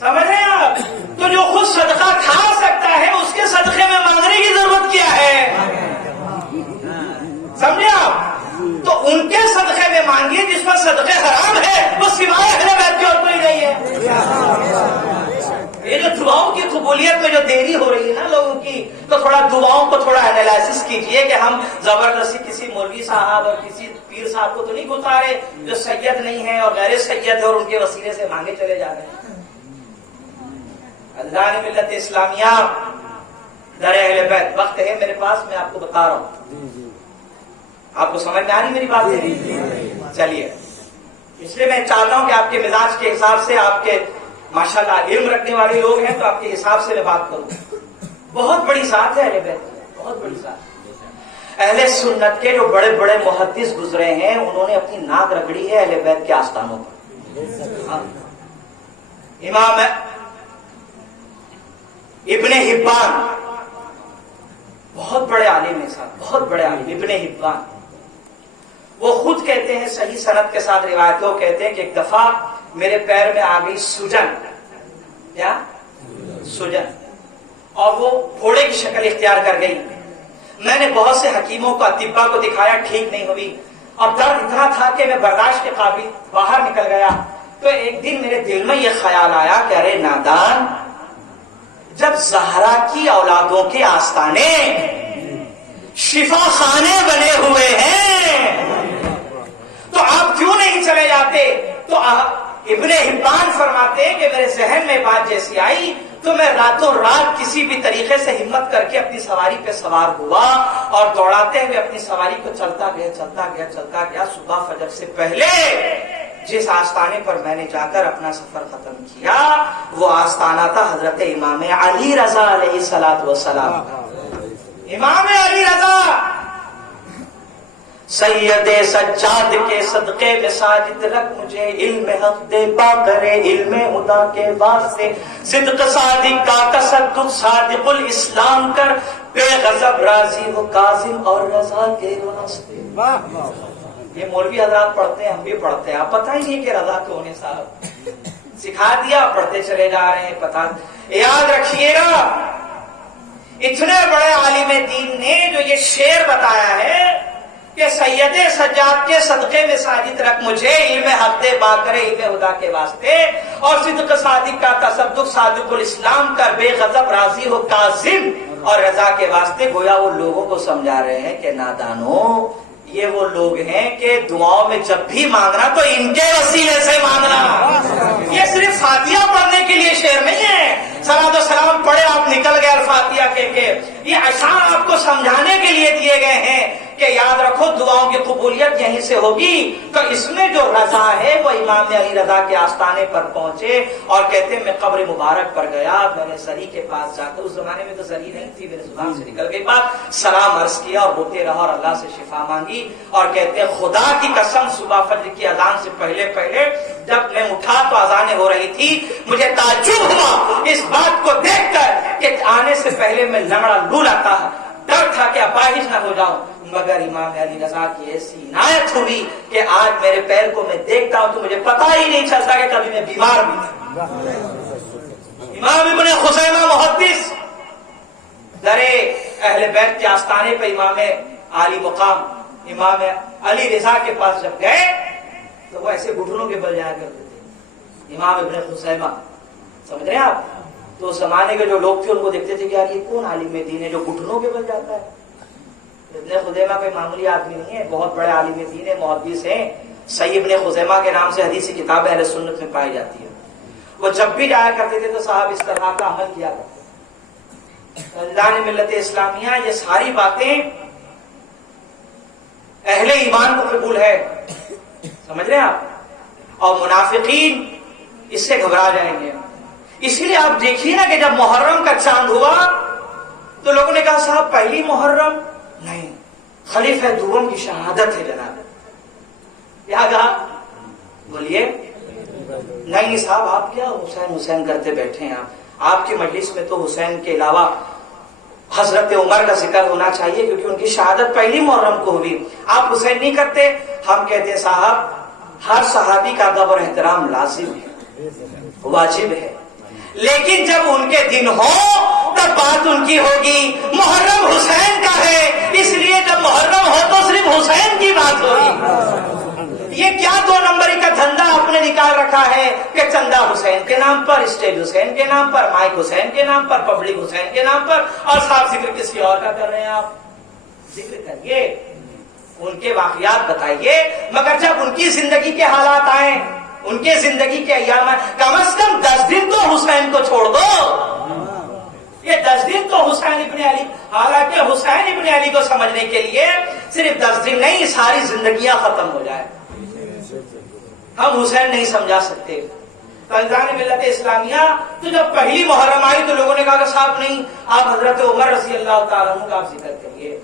سمجھ رہے ہیں آپ؟ تو جو خود صدقہ کھا سکتا ہے اس کے صدقے میں مانگنے کی ضرورت کیا ہے؟ سمجھے آپ؟ تو ان کے صدقے میں مانگیے جس پر صدقے حرام ہے، وہ سوائے اہل بیت کے اور کوئی نہیں ہے. یہ جو دعاؤں کی قبولیت میں جو دیری ہو رہی ہے نا لوگوں کی، تو تھوڑا دعاؤں کو تھوڑا انالائسس کیجئے کہ ہم زبردستی کسی مولوی صاحب اور کسی پیر صاحب کو تو نہیں گھتارے جو سید نہیں ہے اور غیر سید ہے اور ان کے وسیلے سے مانگے چلے جا رہے ہیں. اللہ ملت اسلامیہ در اہل بیت. وقت ہے میرے پاس، میں آپ کو بتا رہا ہوں. آپ کو سمجھ میں آ رہی میری بات ہے؟ چلیے، اس لیے میں چاہتا ہوں کہ آپ کے مزاج کے حساب سے، آپ کے ماشاءاللہ علم رکھنے والے لوگ ہیں تو آپ کے حساب سے میں بات کروں. بہت بڑی ذات ہے اہل بیت، بہت بڑی ذات. اہل سنت کے جو بڑے بڑے محدث گزرے ہیں انہوں نے اپنی ناک رگڑی ہے اہل بیت کے آستانوں پر. امام ابن حبان بہت بڑے عالم ہیں صاحب، بہت بڑے عالم. ابن حبان وہ خود کہتے ہیں، صحیح سند کے ساتھ روایت لوگ کہتے ہیں کہ ایک دفعہ میرے پیر میں آ گئی سجن. کیا؟ سجن. اور وہ پھوڑے کی شکل اختیار کر گئی. میں نے بہت سے حکیموں کو، اطباء کو دکھایا، ٹھیک نہیں ہوئی. اور درد اتنا تھا کہ میں برداشت کے قابل باہر نکل گیا. تو ایک دن میرے دل میں یہ خیال آیا کہ ارے نادان، جب زہرا کی اولادوں کے آستانے شفا خانے بنے ہوئے ہیں تو آپ کیوں نہیں چلے جاتے؟ تو ابن حبان فرماتے ہیں کہ میرے ذہن میں بات جیسی آئی تو میں راتوں رات کسی بھی طریقے سے ہمت کر کے اپنی سواری پہ سوار ہوا اور دوڑاتے ہوئے اپنی سواری کو چلتا گیا. صبح فجر سے پہلے جس آستانے پر میں نے جا کر اپنا سفر ختم کیا وہ آستانہ تھا حضرت امام علی رضا علیہ الصلوۃ والسلام. امام علی رضا سید سجاد کے صدقے میں ساجد رکھ مجھے، علم حق دے پا کرے علم خدا کے واسطے، صدق صادق کا تصدق صادق الاسلام کر، بے غضب راضی ہو کاظم اور رضا کے واسطے. یہ مولوی حضرات پڑھتے ہیں، ہم بھی پڑھتے ہیں. آپ پتہ ہی نہیں کہ رضا کون ہے صاحب، سکھا دیا، پڑھتے چلے جا رہے ہیں. پتہ یاد رکھیے گا، اتنے بڑے عالم دین نے جو یہ شعر بتایا ہے کہ سید سجاد کے صدقے میں ساجد رکھ مجھے، علم حق دے با کرے علم خدا کے واسطے، اور صدق صادق کا تصدق صادق الاسلام کر، بے غضب راضی ہو کاظم اور رضا کے واسطے. گویا وہ لوگوں کو سمجھا رہے ہیں کہ نادانو، یہ وہ لوگ ہیں کہ دعاؤں میں جب بھی مانگنا تو ان کے وسیلے سے مانگنا. یہ صرف فاتحہ پڑھنے کے لیے شعر نہیں ہے، صلاۃ و سلام پڑھے آپ نکل گئے الفاتحہ کے. یہ اشعار آپ کو سمجھانے کے لیے دیے گئے ہیں کہ یاد رکھو دعاؤں کی قبولیت یہیں سے ہوگی. تو اس میں جو رضا ہے وہ امام علی رضا کے آستانے پر پہنچے اور کہتے ہیں میں قبر مبارک پر گیا، میں نے زری کے پاس جا کر، اس زمانے میں تو زری نہیں تھی، میرے زبان سے نکل گئی بات، سلام عرض کیا اور روتے رہا اور اللہ سے شفا مانگی. اور کہتے ہیں خدا کی قسم صبح فجر کی اذان سے پہلے جب میں اٹھا تو اذانیں ہو رہی تھی، مجھے تعجب ہوا اس بات کو دیکھ کر کہ آنے سے پہلے میں لنگڑا لولا تھا، ڈر تھا کہ اپاہج نہ ہو جاؤں. مگر امام علی رضا کی ایسی عنایت ہوئی کہ آج میرے پیر کو میں دیکھتا ہوں تو مجھے پتہ ہی نہیں چلتا کہ کبھی میں بیمار بھی تھا. امام ابن خزیمہ محدث درے اہل بیت کے آستانے پہ امام عالی مقام امام علی رضا کے پاس جب گئے تو وہ ایسے گھٹنوں کے بل جایا کرتے تھے. امام ابن خزیمہ, سمجھ رہے ہیں آپ؟ تو اس زمانے کے جو لوگ تھے ان کو دیکھتے تھے کہ یار یہ کون عالم دین ہے جو گھٹنوں کے بل جاتا ہے. ابن خزیمہ کوئی معمولی آدمی نہیں ہے, بہت بڑے عالم دین ہے, محدث ہیں. صحیح ابن خزیمہ کے نام سے حدیث کی کتاب اہل سنت میں پائی جاتی ہے. وہ جب بھی جایا کرتے تھے تو صاحب اس طرح کا عمل کیا کرتے. اللہ نے ملت اسلامیہ یہ ساری باتیں اہل ایمان کو قبول ہے, سمجھ رہے ہیں آپ, اور منافقین اس سے گھبرا جائیں گے. اسی لیے آپ دیکھیے نا کہ جب محرم کا چاند ہوا تو لوگوں نے کہا صاحب پہلی محرم نہیں, خلیفہ دوم کی شہادت ہے جناب. کیا کہا؟ بولیے. نہیں صاحب آپ کیا حسین حسین کرتے بیٹھے ہیں, آپ کی مجلس میں تو حسین کے علاوہ حضرت عمر کا ذکر ہونا چاہیے کیونکہ ان کی شہادت پہلی محرم کو ہوئی. آپ حسین نہیں کرتے. ہم کہتے ہیں صاحب ہر صحابی کا ادب اور احترام لازم ہے, واجب ہے, لیکن جب ان کے دن ہو تب بات ان کی ہوگی. محرم حسین کا ہے, اس لیے جب محرم ہو تو صرف حسین کی بات ہوگی. یہ کیا دو نمبری کا دھندا آپ نے نکال رکھا ہے کہ چندہ حسین کے نام پر, اسٹیج حسین کے نام پر, مائک حسین کے نام پر, پبلک حسین کے نام پر, اور صاحب ذکر کسی اور کا کر رہے ہیں. آپ ذکر کریے, ان کے واقعات بتائیے, مگر جب ان کی زندگی کے حالات آئیں, ان کے زندگی کے ایام آئیں, کم از کم 10 دن تو حسین کو چھوڑ دو. یہ 10 دن تو حسین ابن علی, حالانکہ حسین ابن علی کو سمجھنے کے لیے صرف 10 دن نہیں ساری زندگیاں ختم ہو جائے. ہم حسین نہیں سمجھا سکتے. فیضان ملت اسلامیہ تو جب پہلی محرم آئی تو لوگوں نے کہا کہ صاحب نہیں, آپ حضرت عمر رضی اللہ تعالیٰ عنہ کا آپ ذکر کریے.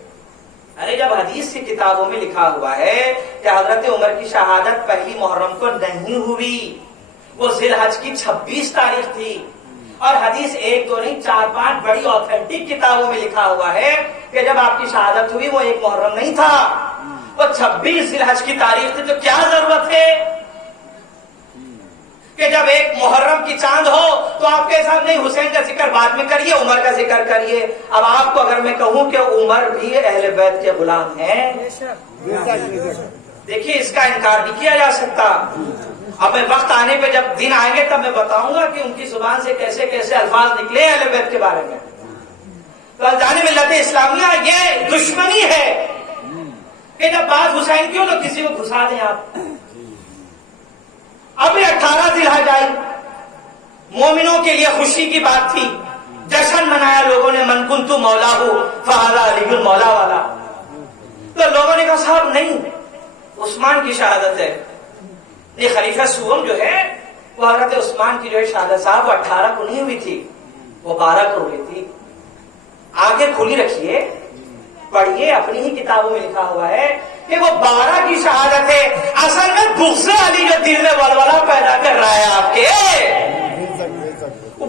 ارے جب حدیث کی کتابوں میں لکھا ہوا ہے کہ حضرت عمر کی شہادت پہلی محرم کو نہیں ہوئی, وہ ذی الحج کی 26 تاریخ تھی, اور حدیث 1 2 نہیں 4 5 بڑی آتھینٹک کتابوں میں لکھا ہوا ہے کہ جب آپ کی شہادت ہوئی وہ 1 محرم نہیں تھا, وہ 26 ذی الحج کی تاریخ تھی. تو کیا ضرورت ہے کہ جب 1 محرم کی چاند ہو تو آپ کے ساتھ نہیں حسین کا ذکر بعد میں کریے, عمر کا ذکر کریے. اب آپ کو اگر میں کہوں کہ عمر بھی اہل بیت کے غلام ہیں, دیکھیے اس کا انکار نہیں کیا جا سکتا. اب میں وقت آنے پہ جب دن آئیں گے تب میں بتاؤں گا کہ ان کی زبان سے کیسے کیسے الفاظ نکلے اہل بیت کے بارے میں. تو جانے ملت اسلامیہ یہ دشمنی ہے کہ جب بات حسین کی ہو تو کسی کو گھسا دیں آپ. ابھی 18 ذی الحج آئی, مومنوں کے لیے خوشی کی بات تھی, جشن منایا لوگوں نے, من کنت مولا ہو فہذا علی المولا والا. تو لوگوں نے کہا صاحب نہیں, عثمان کی شہادت ہے. یہ خلیفہ سوم جو ہے وہ حضرت عثمان کی جو ہے شہادت صاحب وہ 18 کو نہیں ہوئی تھی, وہ 12 کو ہوئی تھی. آگے کھلی رکھیے, پڑھیے, اپنی ہی کتابوں میں لکھا ہوا ہے کہ وہ 12 کی شہادت ہے. اصل میں بغض علی جو دل میں ولولہ پیدا کر رہا ہے آپ کے,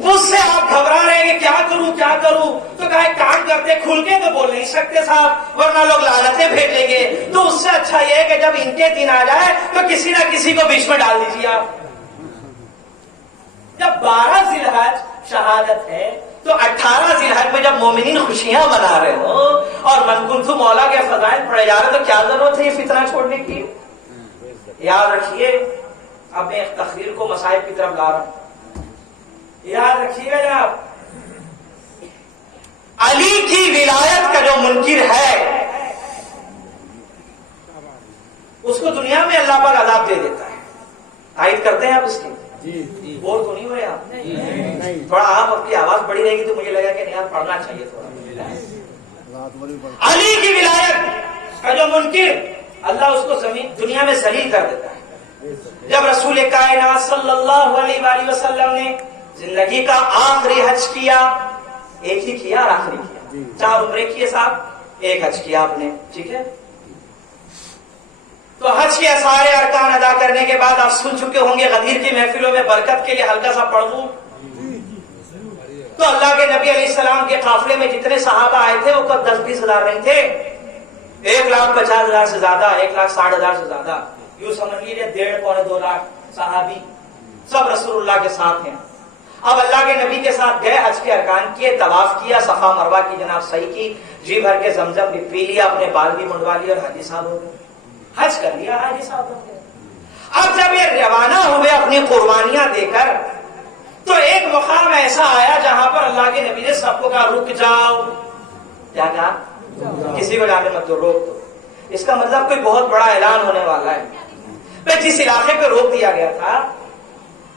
اس سے آپ گھبرا رہے ہیں کہ کیا کروں. تو کہا ایک کام کرتے, کھل کے تو بول نہیں سکتے صاحب ورنہ لوگ لعنتیں بھیجیں گے. تو اس سے اچھا یہ ہے کہ جب ان کے دن آ جائے تو کسی نہ کسی کو بیچ میں ڈال دیجیے آپ. جب 12 ذی الحج شہادت ہے تو 18 ذی الحج میں جب مومنین خوشیاں منا رہے ہو اور من کنت مولا کے فضائل پڑھے جا رہے تو کیا ضرورت ہے یہ فتنہ چھوڑنے کی. یاد رکھیے, اب میں ایک تقریر کو مصائب کی طرف لا رہا ہوں, یاد رکھیے گا جناب, علی کی ولایت کا جو منکر ہے اس کو دنیا میں اللہ پاک عذاب دے دیتا ہے. تائید کرتے ہیں آپ اس کی؟ بور تو نہیں ہوئے آپ؟ تھوڑا آپ اپنی آواز بڑی رہے گی تو مجھے لگا کہ نہیں یار پڑھنا چاہیے تھوڑا. علی کی ولایت کا جو منکر اللہ اس کو زمین دنیا میں ذلیل کر دیتا ہے. جب رسول کائنات صلی اللہ علیہ وآلہ وسلم نے زندگی کا آخری حج کیا, ایک ہی کیا اور آخری کیا, 4 عمرے کیے صاحب, ایک حج کیا آپ نے, ٹھیک ہے. تو حج کے سارے ارکان ادا کرنے کے بعد آپ سن چکے ہوں گے غدیر کی محفلوں میں برکت کے لیے ہلکا سا پڑھ دوں تو اللہ کے نبی علیہ السلام کے قافلے میں جتنے صحابہ آئے تھے وہ 10-20 ہزار نہیں تھے, 1,50,000 سے زیادہ, 1,60,000 سے زیادہ, یوں سمجھ لیجیے 1.5-2 لاکھ صحابی سب رسول اللہ کے ساتھ ہیں. اب اللہ کے نبی کے ساتھ گئے, حج کے ارکان کیے, طواف کیا, صفا مروہ کی جناب صحیح کی, جی بھر کے زمزم بھی پی لیا, اپنے بال بھی منڈوا لیے اور حاجی صاحب ہو گئے, حج کر لیا, حاجی صاحب ہو گئے. اب جب یہ روانہ ہوئے اپنی قربانیاں دے کر, تو ایک مقام ایسا آیا جہاں پر اللہ کے نبی نے سب کو کہا رک جاؤ. کیا کہا؟ کسی کو جانے مت دو, روک دو. اس کا مطلب کوئی بہت بڑا اعلان ہونے والا ہے. جس علاقے پہ روک دیا گیا تھا,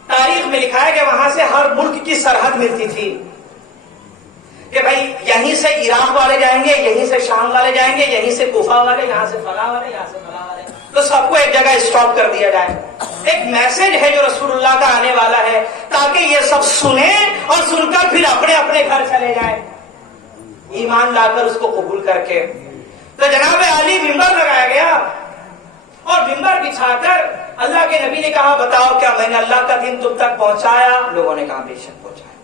تاریخ میں لکھا ہے کہ وہاں سے ہر ملک کی سرحد ملتی تھی کہ بھائی یہیں سے عراق والے جائیں گے, یہیں سے شام والے جائیں گے, یہیں سے کوفہ والے, یہاں سے فلاں والے, یہاں سے فلاں والے, تو سب کو ایک جگہ اسٹاپ کر دیا جائے. ایک میسج ہے جو رسول اللہ کا آنے والا ہے, تاکہ یہ سب سنیں اور سن کر پھر اپنے اپنے گھر چلے جائیں ایمان لا کر, اس کو قبول کر کے. تو جناب علی ممبر لگایا گیا اور ممبر بچھا کر اللہ کے نبی نے کہا بتاؤ کیا میں نے اللہ کا دین تم تک پہنچایا؟ لوگوں نے کہا بے شک پہنچایا.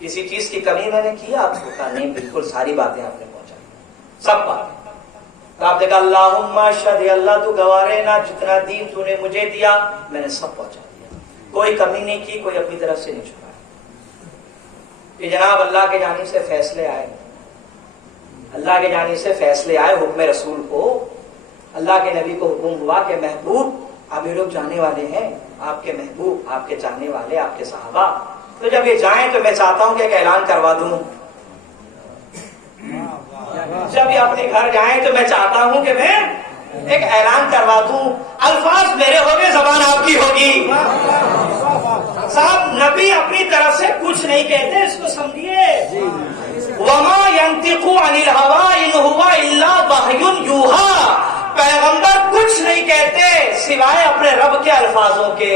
کسی چیز کی کمی میں نے کی آپ کو؟ کہا نہیں, بالکل ساری باتیں آپ نے پہنچائی, سب باتیں. تو آپ نے کہا اللہم اشہد, اللہ تو گواہ رہنا جتنا دین تو نے مجھے دیا میں نے سب پہنچا دیا, کوئی کمی نہیں کی, کوئی اپنی طرف سے نہیں چھپایا. کہ جناب اللہ کے جانب سے فیصلے آئے, اللہ کے جانب سے فیصلے آئے, حکم رسول کو, اللہ کے نبی کو حکم ہوا کہ محبوب اب یہ لوگ جانے والے ہیں, آپ کے محبوب, آپ کے چاہنے والے, آپ کے صحابہ, تو جب یہ جائیں تو میں چاہتا ہوں کہ ایک اعلان کروا دوں. جب یہ اپنے گھر جائیں تو میں چاہتا ہوں کہ میں ایک اعلان کروا دوں. الفاظ میرے ہوگے, زبان آپ کی ہوگی. صاحب نبی اپنی طرف سے کچھ نہیں کہتے, اس کو سمجھیے. وما ينطق عن الهوى ان هو الا وحی یوحی, پیغمبر کچھ نہیں کہتے سوائے اپنے رب کے الفاظوں کے.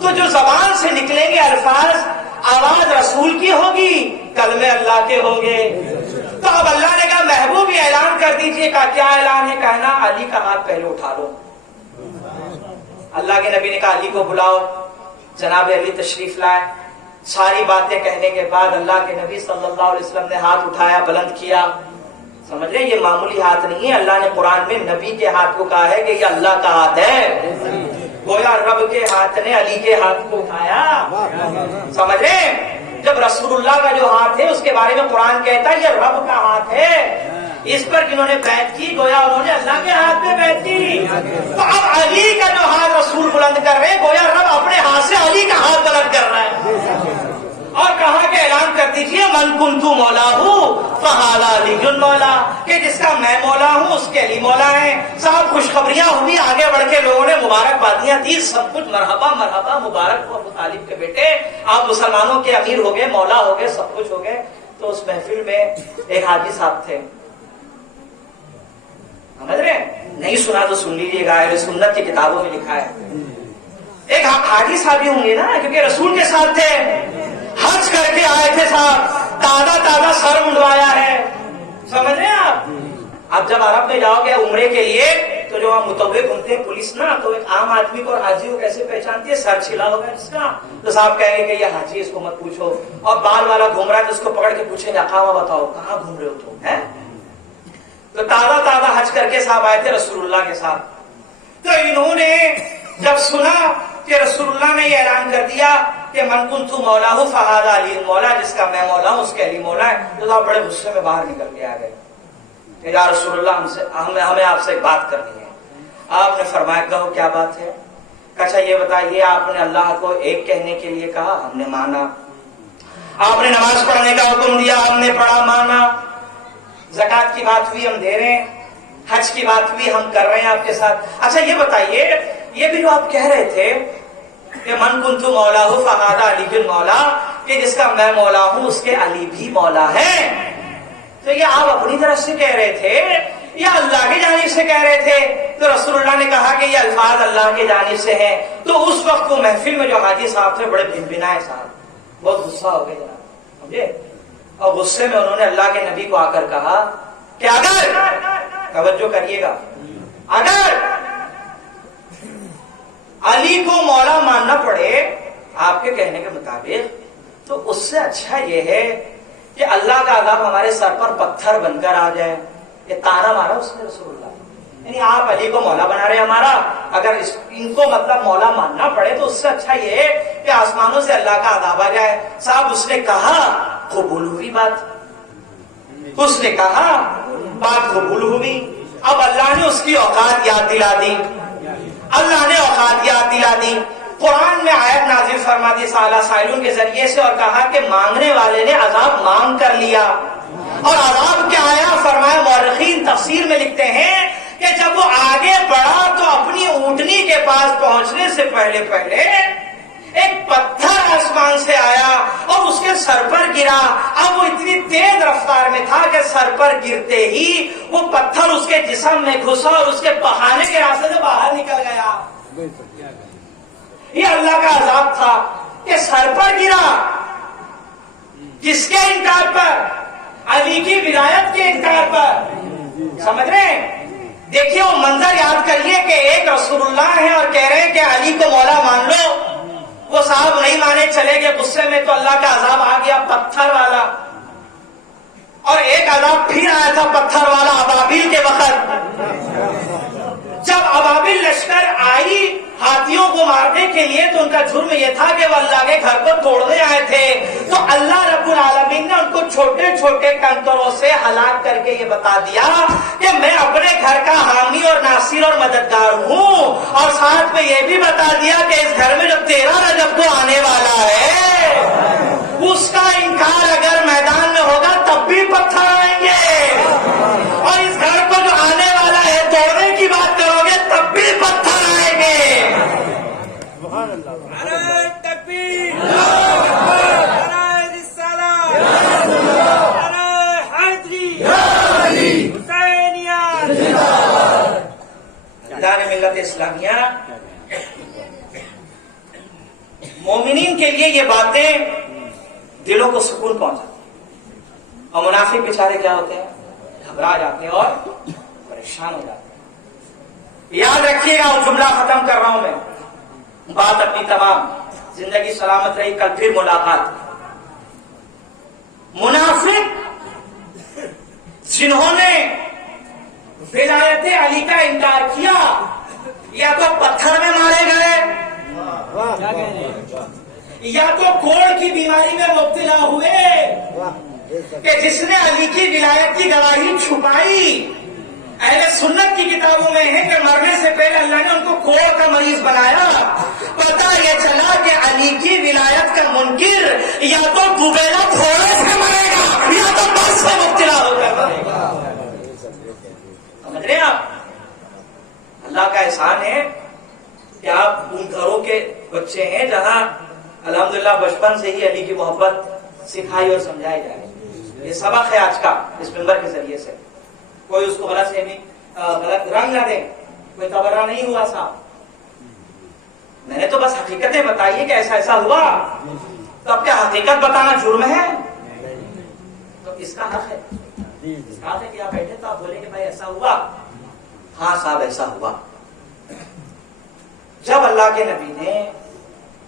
تو جو زبان سے نکلیں گے الفاظ, آواز رسول کی ہوگی, کلمے اللہ کے ہوں گے. تو اب اللہ نے کہا محبوب یہ اعلان کر دیجئے. کا کیا اعلان ہے؟ کہنا علی کا ہاتھ پہلے اٹھا لو. اللہ کے نبی نے کہا علی کو بلاؤ. جناب علی تشریف لائے. ساری باتیں کہنے کے بعد اللہ کے نبی صلی اللہ علیہ وسلم نے ہاتھ اٹھایا, بلند کیا. سمجھ رہے, یہ معمولی ہاتھ نہیں ہے. اللہ نے قرآن میں نبی کے ہاتھ کو کہا ہے کہ یہ اللہ کا ہاتھ ہے. گویا رب کے ہاتھ نے علی کے ہاتھ کو اٹھایا. سمجھ رہے, جب رسول اللہ کا جو ہاتھ ہے اس کے بارے میں قرآن کہتا ہے یہ رب کا ہاتھ ہے. اس پر جنہوں نے بیعت کی گویا انہوں نے اللہ کے ہاتھ میں بیعت کی. تو اب علی کا جو ہاتھ رسول بلند کر رہے, گویا رب اپنے ہاتھ سے علی کا ہاتھ بلند کر رہا ہے. اور کہا کہ اعلان کر دیجئے من کنت مولا ہوں فہذا علی مولا, کہ جس کا میں مولا ہوں اس کے علی مولا ہیں. صاحب خوشخبریاں ہوئی, آگے بڑھ کے لوگوں نے مبارکبادیاں دی, سب کچھ مرحبا مرحبا, مبارک ہو ابو طالب کے بیٹے, آپ مسلمانوں کے امیر ہو گئے, مولا ہو گئے, سب کچھ ہو گئے. تو اس محفل میں ایک حاجی صاحب تھے, سمجھ رہے, نہیں سنا تو سن لیجیے گا, اہل سنت کی کتابوں میں لکھا ہے. ایک حاجی صاحب ہی ہوں گے نا, کیونکہ رسول کے ساتھ تھے, حج کر کے آئے تھے صاحب, تازہ تازہ سر منڈوایا ہے. سمجھ رہے ہیں آپ. اب جب عرب میں جاؤ گے عمرے کے لیے تو جو وہاں متوق ہوتے ہیں پولیس نا, تو ایک عام آدمی کو اور حاجی کو کیسے پہچانتی ہے؟ سر چھلا ہوگا جس کا, تو صاحب کہیں گے کہ یہ حاجی, اس کو مت پوچھو. اور بال والا گھوم رہا ہے تو اس کو پکڑ کے پوچھیں گے اقامہ بتاؤ کہاں گھوم رہے ہو تم, ہے. تو تازہ تازہ حج کر کے صاحب آئے تھے رسول اللہ کے ساتھ. تو انہوں نے جب سنا کہ رسول اللہ نے یہ اعلان کر دیا کہ من کنت مولا ہوں فہذا علی مولا, جس کا میں مولا ہوں اس کے علی مولا ہے, تو آپ بڑے غصے میں باہر نکل کے آ گئے کہ یا رسول اللہ ہمیں آپ سے ایک بات کرنی ہے. آپ نے فرمایا کہو کیا بات ہے؟ اچھا یہ بتائیے, آپ نے اللہ کو ایک کہنے کے لیے کہا, ہم نے مانا. آپ نے نماز پڑھنے کا حکم دیا, ہم نے پڑھا, مانا. زکات کی بات ہوئی, ہم دے رہے ہیں. حج کی بات ہوئی, ہم کر رہے ہیں آپ کے ساتھ. اچھا یہ بتائیے, یہ بھی جو آپ کہہ رہے تھے کہ من کنت مولا ہوں فہذا علی مولا, کہ جس کا میں مولا ہوں اس کے علی بھی مولا ہے, تو یہ آپ اپنی طرف سے کہہ رہے تھے یا اللہ کی جانب سے کہہ رہے تھے؟ تو رسول اللہ نے کہا کہ یہ الفاظ اللہ کی جانب سے ہیں. تو اس وقت وہ محفل میں جو حاجی صاحب تھے بڑے بھنبھنائے صاحب, بہت غصہ ہو گئے جناب, سمجھے. اور غصے میں انہوں نے اللہ کے نبی کو آ کر کہا کہ اگر, توجہ کریے گا, اگر علی کو مولا ماننا پڑے آپ کے کہنے کے مطابق, تو اس سے اچھا یہ ہے کہ اللہ کا عذاب ہمارے سر پر پتھر بن کر آ جائے. یہ تانا مارا اس نے رسول اللہ, یعنی آپ علی کو مولا بنا رہے ہمارا, اگر ان کو مطلب مولا ماننا پڑے تو اس سے اچھا یہ ہے کہ آسمانوں سے اللہ کا عذاب آ جائے. صاحب اس نے کہا قبول ہوئی بات, اس نے کہا بات قبول ہوئی. اب اللہ نے اس کی اوقات یاد دلا دی, اللہ نے اوقات یاد دلا دی. قرآن میں آیت نازل فرما دی سالہ سائلون کے ذریعے سے, اور کہا کہ مانگنے والے نے عذاب مانگ کر لیا. اور عذاب کیا آیا فرمایا, مورخین تفسیر میں لکھتے ہیں کہ جب وہ آگے بڑھا تو اپنی اونٹنی کے پاس پہنچنے سے پہلے ایک پتھر آسمان سے آیا اور اس کے سر پر گرا. اب وہ اتنی تیز رفتار میں تھا کہ سر پر گرتے ہی وہ پتھر اس کے جسم میں گھسا اور اس کے پہانے کے راستے سے باہر نکل گیا. یہ اللہ کا عذاب تھا کہ سر پر گرا. کس کے انکار پر؟ علی کی ولایت کے انکار پر. سمجھ رہے ہیں؟ دیکھیے وہ منظر یاد کریے کہ ایک رسول اللہ ہے اور کہہ رہے ہیں کہ علی کو مولا مان لو. وہ صاحب نہیں مانے, چلے گئے غصے میں, تو اللہ کا عذاب آ گیا پتھر والا. اور ایک عذاب پھر آیا تھا پتھر والا ابابیل کے وقت. جب ابابیل لشکر آئی ہاتھیوں کو مارنے کے لیے تو ان کا جرم یہ تھا کہ وہ اللہ کے گھر کو توڑنے آئے تھے. تو اللہ رب العالمین نے ان کو چھوٹے چھوٹے کنکروں سے ہلاک کر کے یہ بتا دیا کہ میں اپنے گھر کا حامی اور ناصر اور مددگار ہوں. اور ساتھ میں یہ بھی بتا دیا کہ اس گھر میں جو 13 رجب کو آنے والا ہے اس کا انکار اگر میدان میں ہوگا تب بھی پتھر آئیں گے, اور اس گھر کو جو آنے والا ہے توڑنے کی بات کرو گے تب بھی پتھر آئیں گے. نعرہ تکبیر, نعرہ رسالہ, نعرہ حیدری, حسینیہ. دار ملت اسلامیہ, مومنین کے لیے یہ باتیں دلوں کو سکون پہنچاتی ہیں, اور منافق بیچارے کیا ہوتے ہیں, گھبرا جاتے ہیں اور پریشان ہو جاتے ہیں. یاد رکھیے گا, وہ جملہ ختم کر رہا ہوں میں, بات اپنی تمام, زندگی سلامت رہی, کل پھر ملاقات. منافق جنہوں نے ولایت علی کا انکار کیا یا تو پتھر میں مارے گئے یا تو کوڑ کی بیماری میں مبتلا ہوئے کہ جس نے علی کی ولایت کی گواہی چھپائی. اہل سنت کی کتابوں میں ہے کہ مرنے سے پہلے اللہ نے ان کو کوڑ کا مریض بنایا. پتہ یہ چلا کہ علی کی ولایت کا منکر یا تو گبیلا پھوڑے سے مرے گا یا تو بس سے مبتلا ہو کر مرے گا. سمجھ رہے ہیں آپ؟ اللہ کا احسان ہے کہ آپ ان گھروں کے بچے ہیں جہاں الحمدللہ بچپن سے ہی علی کی محبت سکھائی اور سمجھائی جائے. یہ سبق ہے آج کا اس ممبر کے ذریعے سے. کوئی اس کو غلط فہمی, غلط رنگ نہ دے, کوئی تبرہ نہیں ہوا صاحب. میں نے تو بس حقیقتیں بتائی ہے کہ ایسا ایسا ہوا. تو اب کیا حقیقت بتانا جرم ہے؟ تو اس کا حق ہے, اس کا حق ہے کہ آپ بیٹھے تو آپ بولیں کہ بھائی ایسا ہوا. ہاں صاحب ایسا ہوا. جب اللہ کے نبی نے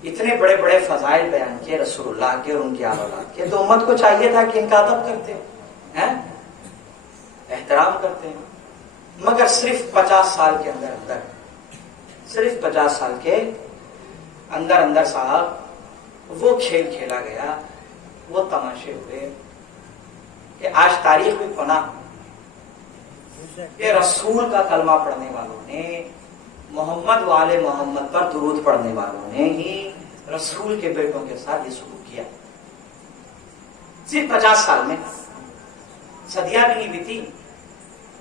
اتنے بڑے بڑے فضائل بیان کیے رسول اللہ کے اور ان کی آل اولاد کے, تو امت کو چاہیے تھا کہ ان کا ادب کرتے ہیں, احترام کرتے ہیں. مگر صرف 50 سال کے اندر صرف 50 سال کے اندر صاحب وہ کھیل کھیلا گیا, وہ تماشے ہوئے کہ آج تاریخ میں پناہ کہ رسول کا کلمہ پڑھنے والوں نے, محمد و آل محمد پر درود پڑھنے والوں نے ہی رسول کے بیٹوں کے ساتھ یہ سلوک کیا. صرف 50 سال میں, صدیاں بھی نہیں بیتی,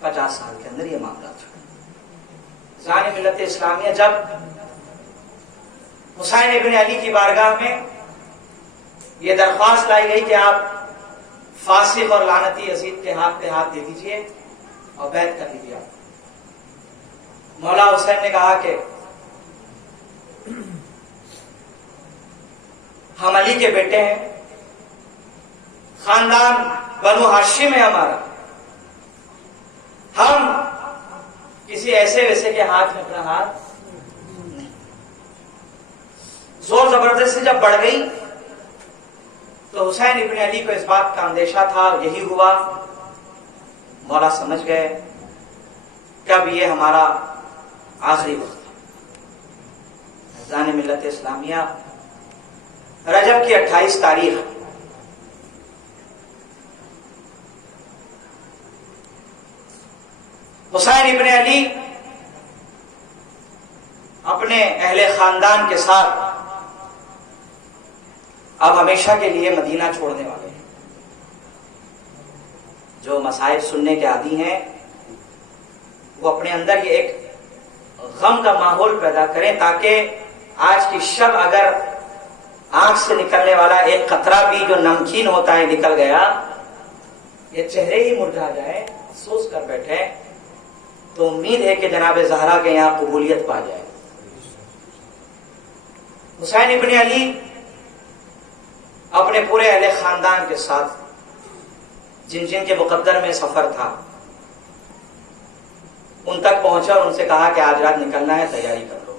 50 سال کے اندر یہ معاملہ تھا. ذان ملت اسلامیہ جب حسین ابن علی کی بارگاہ میں یہ درخواست لائی گئی کہ آپ فاسق اور لعنتی یزید کے ہاتھ پہ ہاتھ دے دیجئے اور بیعت کر لیجیے, مولا حسین نے کہا کہ ہم علی کے بیٹے ہیں, خاندان بنو ہاشم ہے ہمارا, ہم کسی ایسے ویسے کے ہاتھ میں اپنا ہاتھ. زور زبردستی جب بڑھ گئی تو حسین ابن علی کو اس بات کا اندیشہ تھا, یہی ہوا. مولا سمجھ گئے کہ اب یہ ہمارا آخری وقت ہے. ذان ملت اسلامیہ رجب کی 28 تاریخ حسین ابن علی اپنے اہل خاندان کے ساتھ اب ہمیشہ کے لیے مدینہ چھوڑنے والے ہیں. جو مصائب سننے کے عادی ہیں وہ اپنے اندر یہ ایک غم کا ماحول پیدا کریں تاکہ آج کی شب اگر آنکھ سے نکلنے والا ایک قطرہ بھی جو نمکین ہوتا ہے نکل گیا، یہ چہرے ہی مرجھا جائے، افسوس کر بیٹھے، تو امید ہے کہ جناب زہرا کے یہاں قبولیت پا جائے. حسین ابن علی اپنے پورے اہل خاندان کے ساتھ جن جن کے مقدر میں سفر تھا ان تک پہنچا اور ان سے کہا کہ آج رات نکلنا ہے، تیاری کر لو.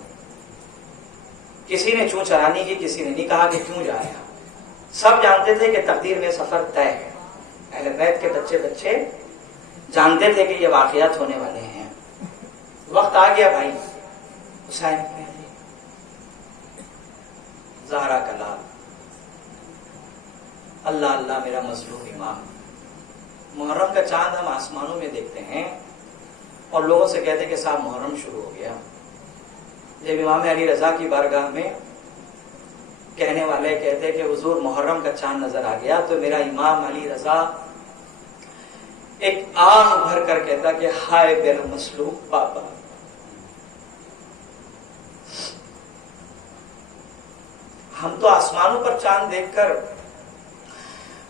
کسی نے چوں چرانی کی، کسی نے نہیں کہا کہ کیوں جا رہے ہیں. سب جانتے تھے کہ تقدیر میں سفر طے ہے. اہل بیت کے بچے جانتے تھے کہ یہ واقعات ہونے والے ہیں. وقت آ گیا بھائی. حسین زہرا کا لال، اللہ اللہ میرا مظلوم امام. محرم کا چاند ہم آسمانوں میں دیکھتے ہیں اور لوگوں سے کہتے ہیں کہ صاحب محرم شروع ہو گیا. جب امام علی رضا کی بارگاہ میں کہنے والے کہتے کہ حضور محرم کا چاند نظر آ گیا، تو میرا امام علی رضا ایک آہ بھر کر کہتا کہ ہائے میرا مظلوم پاپا. ہم تو آسمانوں پر چاند دیکھ کر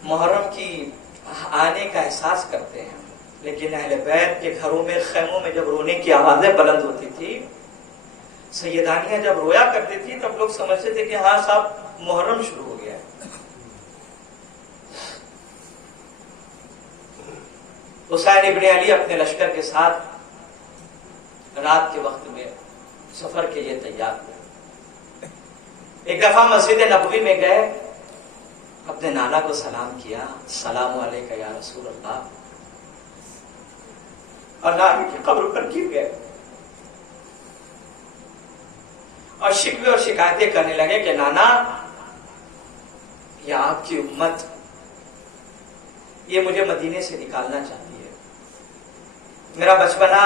محرم کی آنے کا احساس کرتے ہیں، لیکن اہل بیت کے گھروں میں خیموں میں جب رونے کی آوازیں بلند ہوتی تھی، سیدانیاں جب رویا کرتی تھی، تب لوگ سمجھتے تھے کہ ہاں صاحب محرم شروع ہو گیا ہے. حسین ابن علی اپنے لشکر کے ساتھ رات کے وقت میں سفر کے لیے تیار ہوئے. ایک دفعہ مسجد نبوی میں گئے، اپنے نانا کو سلام کیا، السلام علیکم یا رسول اللہ، اور نانا کی قبر پر گر گئے اور شکوے اور شکایتیں کرنے لگے کہ نانا، یہ آپ کی امت یہ مجھے مدینے سے نکالنا چاہتی ہے. میرا بچپنا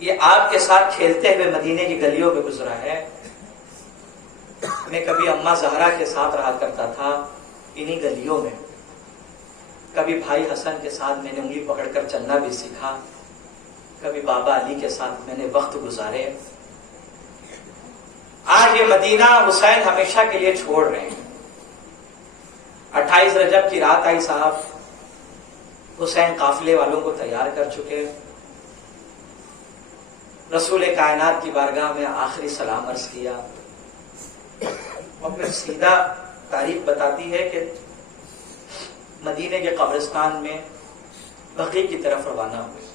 یہ آپ کے ساتھ کھیلتے ہوئے مدینے کی گلیوں میں گزرا ہے. میں کبھی اماں زہرا کے ساتھ رہا کرتا تھا انہی گلیوں میں. کبھی بھائی حسن کے ساتھ میں نے انگلی پکڑ کر چلنا بھی سیکھا. کبھی بابا علی کے ساتھ میں نے وقت گزارے. آج یہ مدینہ حسین ہمیشہ کے لیے چھوڑ رہے ہیں. 28 رجب کی رات آئی صاحب، حسین قافلے والوں کو تیار کر چکے. رسول کائنات کی بارگاہ میں آخری سلام عرض کیا اور پھر سیدھا تاریخ بتاتی ہے کہ مدینے کے قبرستان میں بقیع کی طرف روانہ ہوئے.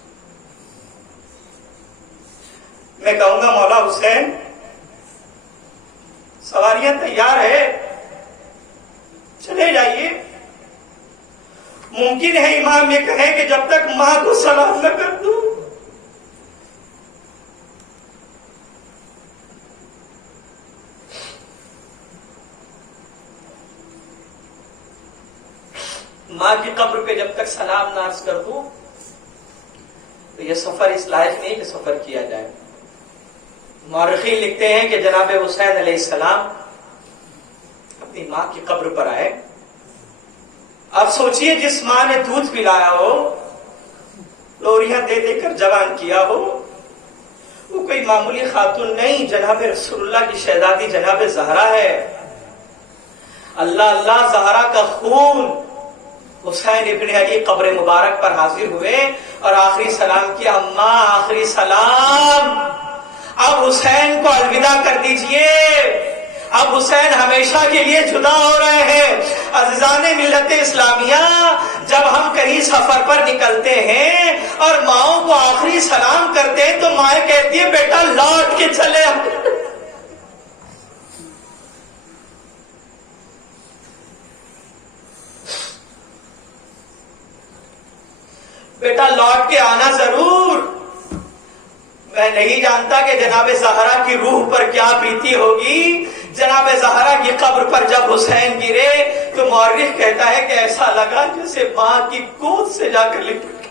میں کہوں گا مولا حسین، سواریاں تیار ہے، چلے جائیے. ممکن ہے امام یہ کہے کہ جب تک ماں کو سلام نہ کر دوں. ماں کی قبر پہ جب تک سلام نہ عرض کر دوں تو یہ سفر اس لائق نہیں کہ سفر کیا جائے. مورخین لکھتے ہیں کہ جناب حسین علیہ السلام اپنی ماں کی قبر پر آئے. اب سوچئے جس ماں نے دودھ پلایا ہو، لوریاں دے دے کر جوان کیا ہو، وہ کوئی معمولی خاتون نہیں، جناب رسول اللہ کی شہزادی جناب زہرا ہے. اللہ اللہ، زہرا کا خون. حسین ابن علی قبر مبارک پر حاضر ہوئے اور آخری سلام کیا. اماں آخری سلام. اب حسین کو الوداع کر دیجئے. اب حسین ہمیشہ کے لیے جدا ہو رہے ہیں. عزیزان ملت اسلامیہ، جب ہم کہیں سفر پر نکلتے ہیں اور ماؤں کو آخری سلام کرتے ہیں تو مائیں کہتی ہے بیٹا لوٹ کے چلے. بیٹا لوٹ کے آنا ضرور. میں نہیں جانتا کہ جناب زہرا کی روح پر کیا بیتی ہوگی جناب زہرا کی قبر پر جب حسین گرے تو مورخ کہتا ہے کہ ایسا لگا جیسے ماں کی گود سے جا کر لپٹ گئے۔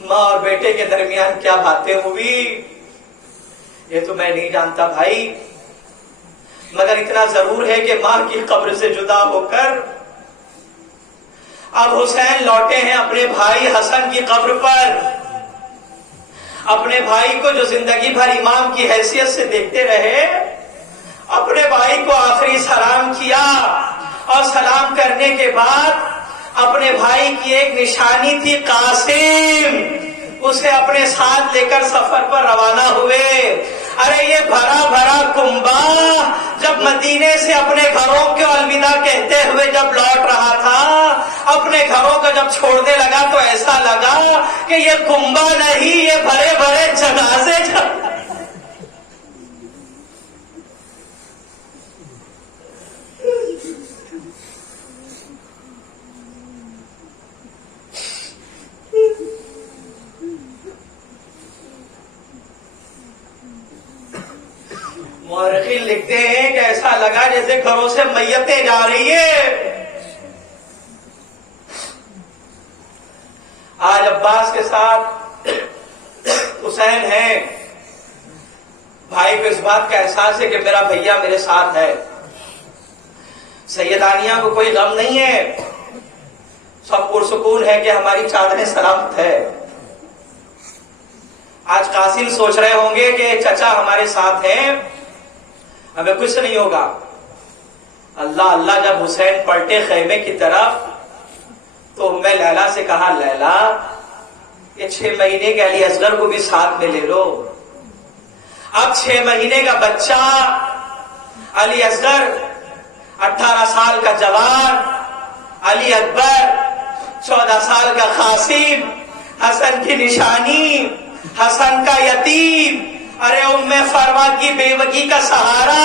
ماں اور بیٹے کے درمیان کیا باتیں ہوئی یہ تو میں نہیں جانتا بھائی، مگر اتنا ضرور ہے کہ ماں کی قبر سے جدا ہو کر اب حسین لوٹے ہیں اپنے بھائی حسن کی قبر پر، اپنے بھائی کو جو زندگی بھر امام کی حیثیت سے دیکھتے رہے، اپنے بھائی کو آخری سلام کیا اور سلام کرنے کے بعد اپنے بھائی کی ایک نشانی تھی قاسم، اسے اپنے ساتھ لے کر سفر پر روانہ ہوئے۔ ارے یہ بھرا بھرا کنبا جب مدینے سے اپنے گھروں کو الوداع کہتے ہوئے جب لوٹ رہا تھا، اپنے گھروں کو جب چھوڑنے لگا تو ایسا لگا کہ یہ کنبا نہیں، یہ بھرے بھرے جنازے مورخین لکھتے ہیں کہ ایسا لگا جیسے گھروں سے میتیں جا رہی ہے۔ آج عباس کے ساتھ حسین ہے، بھائی کو اس بات کا احساس ہے کہ میرا بھیا میرے ساتھ ہے، سیدانیہ کو کوئی غم نہیں ہے، سب پرسکون ہے کہ ہماری چادریں سلامت ہے۔ آج قاسم سوچ رہے ہوں گے کہ چچا ہمارے ساتھ ہیں، ہمیں کچھ نہیں ہوگا۔ اللہ اللہ جب حسین پلٹے خیمے کی طرف تو ام لیلا سے کہا، لیلا یہ 6 مہینے کے علی اصغر کو بھی ساتھ میں لے لو۔ اب 6 مہینے کا بچہ علی اصغر، 18 سال کا جوان علی اکبر، 14 سال کا قاسم، حسن کی نشانی، حسن کا یتیم، ارے ام فروا کی بیوگی کا سہارا،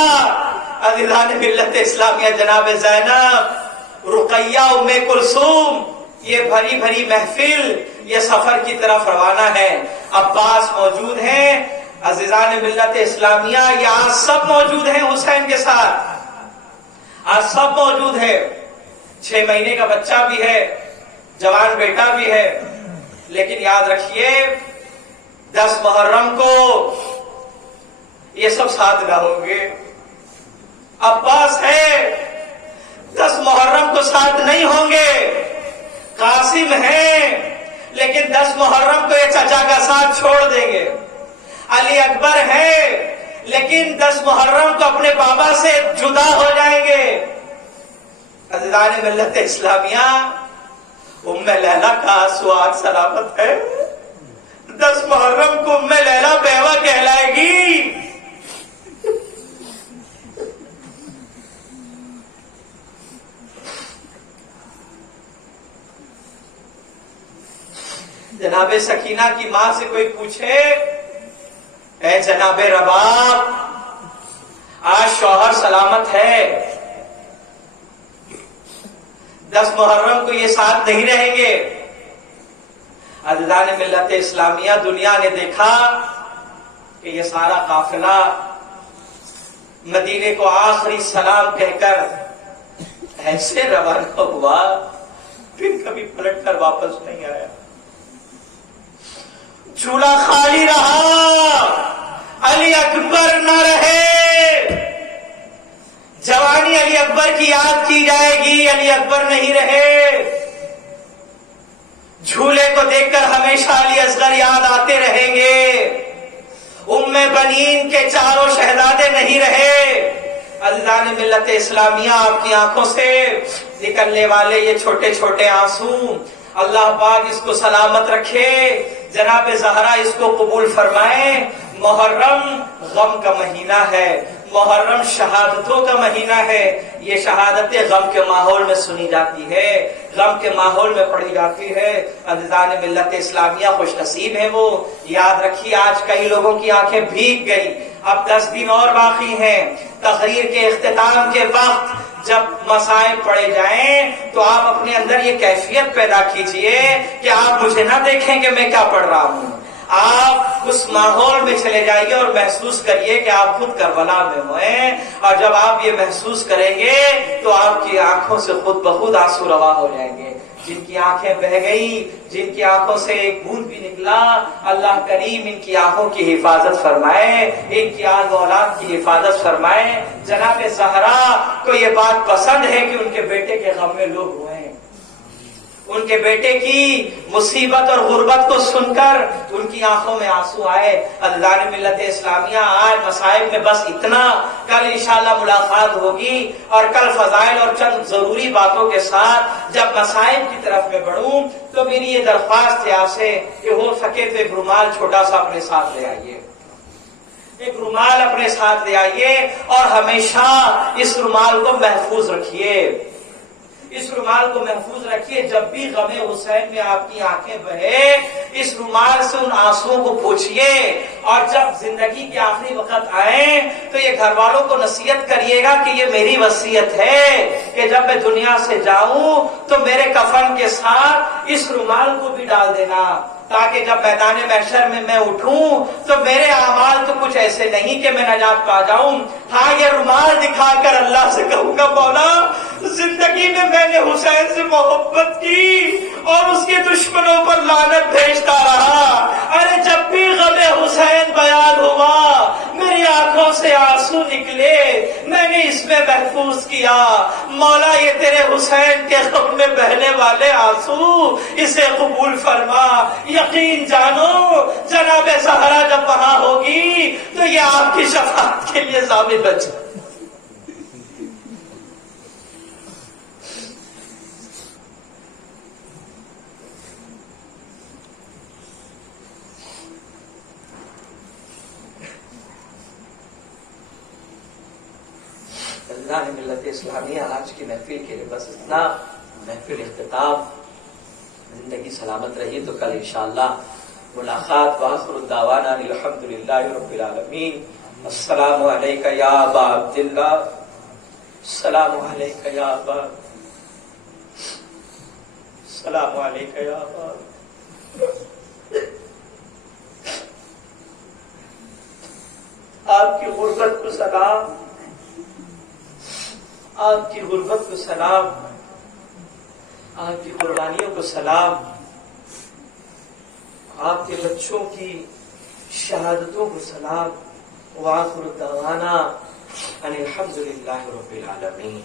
عزیزان ملت اسلامیہ جناب زینب، رقیہ، ام کلثوم، یہ بھری بھری محفل یہ سفر کی طرف روانہ ہے۔ عباس موجود ہیں، عزیزان ملت اسلامیہ، یہ آج سب موجود ہیں حسین کے ساتھ، آج سب موجود ہے۔ 6 مہینے کا بچہ بھی ہے، جوان بیٹا بھی ہے، لیکن یاد رکھیے 10 محرم کو یہ سب ساتھ نہ ہوں گے۔ عباس ہے، 10 محرم کو ساتھ نہیں ہوں گے۔ قاسم ہے، لیکن 10 محرم کو یہ چچا کا ساتھ چھوڑ دیں گے۔ علی اکبر ہے، لیکن 10 محرم کو اپنے بابا سے جدا ہو جائیں گے۔ عزیزان ملت اسلامیہ، ام لیلا کا آنسو سلامت ہے، 10 محرم کو ام لیلا بیوہ کہلائے گی۔ جناب سکینہ کی ماں سے کوئی پوچھے، اے جناب رباب آج شوہر سلامت ہے، 10 محرم کو یہ ساتھ نہیں رہیں گے۔ عزیزان ملت اسلامیہ، دنیا نے دیکھا کہ یہ سارا قافلہ مدینے کو آخری سلام کہہ کر ایسے روانہ ہوا، پھر کبھی پلٹ کر واپس نہیں آیا۔ چولہا خالی رہا، علی اکبر نہ رہے۔ جوانی علی اکبر کی یاد کی جائے گی، علی اکبر نہیں رہے۔ جھولے کو دیکھ کر ہمیشہ علی اصغر یاد آتے رہیں گے۔ ام بنین کے چاروں شہزادے نہیں رہے۔ عزیزان ملت اسلامیہ، آپ کی آنکھوں سے نکلنے والے یہ چھوٹے چھوٹے آنسو اللہ پاک اس کو سلامت رکھے، جناب زہرا اس کو قبول فرمائے۔ محرم غم کا مہینہ ہے، محرم شہادتوں کا مہینہ ہے۔ یہ شہادتیں غم کے ماحول میں سنی جاتی ہے، غم کے ماحول میں پڑھی جاتی ہے۔ عزیزان ملت اسلامیہ، خوش نصیب ہیں وہ۔ یاد رکھیے آج کئی لوگوں کی آنکھیں بھیگ گئی، اب 10 دن اور باقی ہیں۔ تقریر کے اختتام کے وقت جب مسائل پڑے جائیں تو آپ اپنے اندر یہ کیفیت پیدا کیجئے کہ آپ مجھے نہ دیکھیں کہ میں کیا پڑھ رہا ہوں. آپ اس ماحول میں چلے جائیے اور محسوس کریے کہ آپ خود کربلا میں ہوئے. اور جب آپ یہ محسوس کریں گے تو آپ کی آنکھوں سے خود بخود آنسو روا ہو جائیں گے. جن کی آنکھیں بہ گئی، جن کی آنکھوں سے ایک بوند بھی نکلا، اللہ کریم ان کی آنکھوں کی حفاظت فرمائے، ان کی آل اولاد کی حفاظت فرمائے. جناب زہرا کو یہ بات پسند ہے کہ ان کے بیٹے کے غم میں لوگ ہوئے ہیں. ان کے بیٹے کی مصیبت اور غربت کو سن کر ان کی آنکھوں میں آنسو آئے. اللہ نے ملت اسلامیہ آج مصائب میں بس اتنا. کل انشاءاللہ ملاقات ہوگی اور کل فضائل اور چند ضروری باتوں کے ساتھ جب مصائب کی طرف میں بڑھوں تو میری یہ درخواست ہے آپ سے کہ ہو سکے تو ایک رومال چھوٹا سا اپنے ساتھ لے آئیے. ایک رومال اپنے ساتھ لے آئیے اور ہمیشہ اس رومال کو محفوظ رکھیے. اس رومال کو محفوظ رکھیے. جب بھی غم حسین میں آپ کی آنکھیں بہے اس رومال سے ان آنسوؤں کو پوچھیے. اور جب زندگی کے آخری وقت آئے تو یہ گھر والوں کو نصیحت کریے گا کہ یہ میری وصیت ہے کہ جب میں دنیا سے جاؤں تو میرے کفن کے ساتھ اس رومال کو بھی ڈال دینا تاکہ جب میدان محشر میں میں اٹھوں تو میرے اعمال تو کچھ ایسے نہیں کہ میں نجات پا جاؤں. ہاں یہ رومال دکھا کر اللہ سے کہوں گا مولا زندگی میں نے حسین سے محبت کی اور اس کے دشمنوں پر لعنت بھیجتا رہا. ارے جب بھی غم حسین بیان ہوا میری آنکھوں سے آنسو نکلے، میں نے اس میں محفوظ کیا. مولا یہ تیرے حسین کے غم میں بہنے والے آنسو اسے قبول فرما. یقین جانو جناب زہرا جب وہاں ہوگی تو یہ آپ کی شفاعت کے لیے ضامن بن جائے. اللہ نے ملت اسلامیہ آج کی محفل کے لیے بس اتنا. محفل اختتام. زندگی سلامت رہی تو کل انشاءاللہ ملاقات. وآخر الدعوانا الحمدللہ رب العالمین. السلام علیکہ یا ابا عبداللہ. السلام علیکہ یا ابا. السلام علیکہ یا ابا. آپ کی غربت کو سلام، آپ کی غربت کو سلام، آپ کی قربانیوں کو سلام، آپ کے بچوں کی شہادتوں کو سلام. وآخر دعوانا ان الحمدللہ رب العالمین.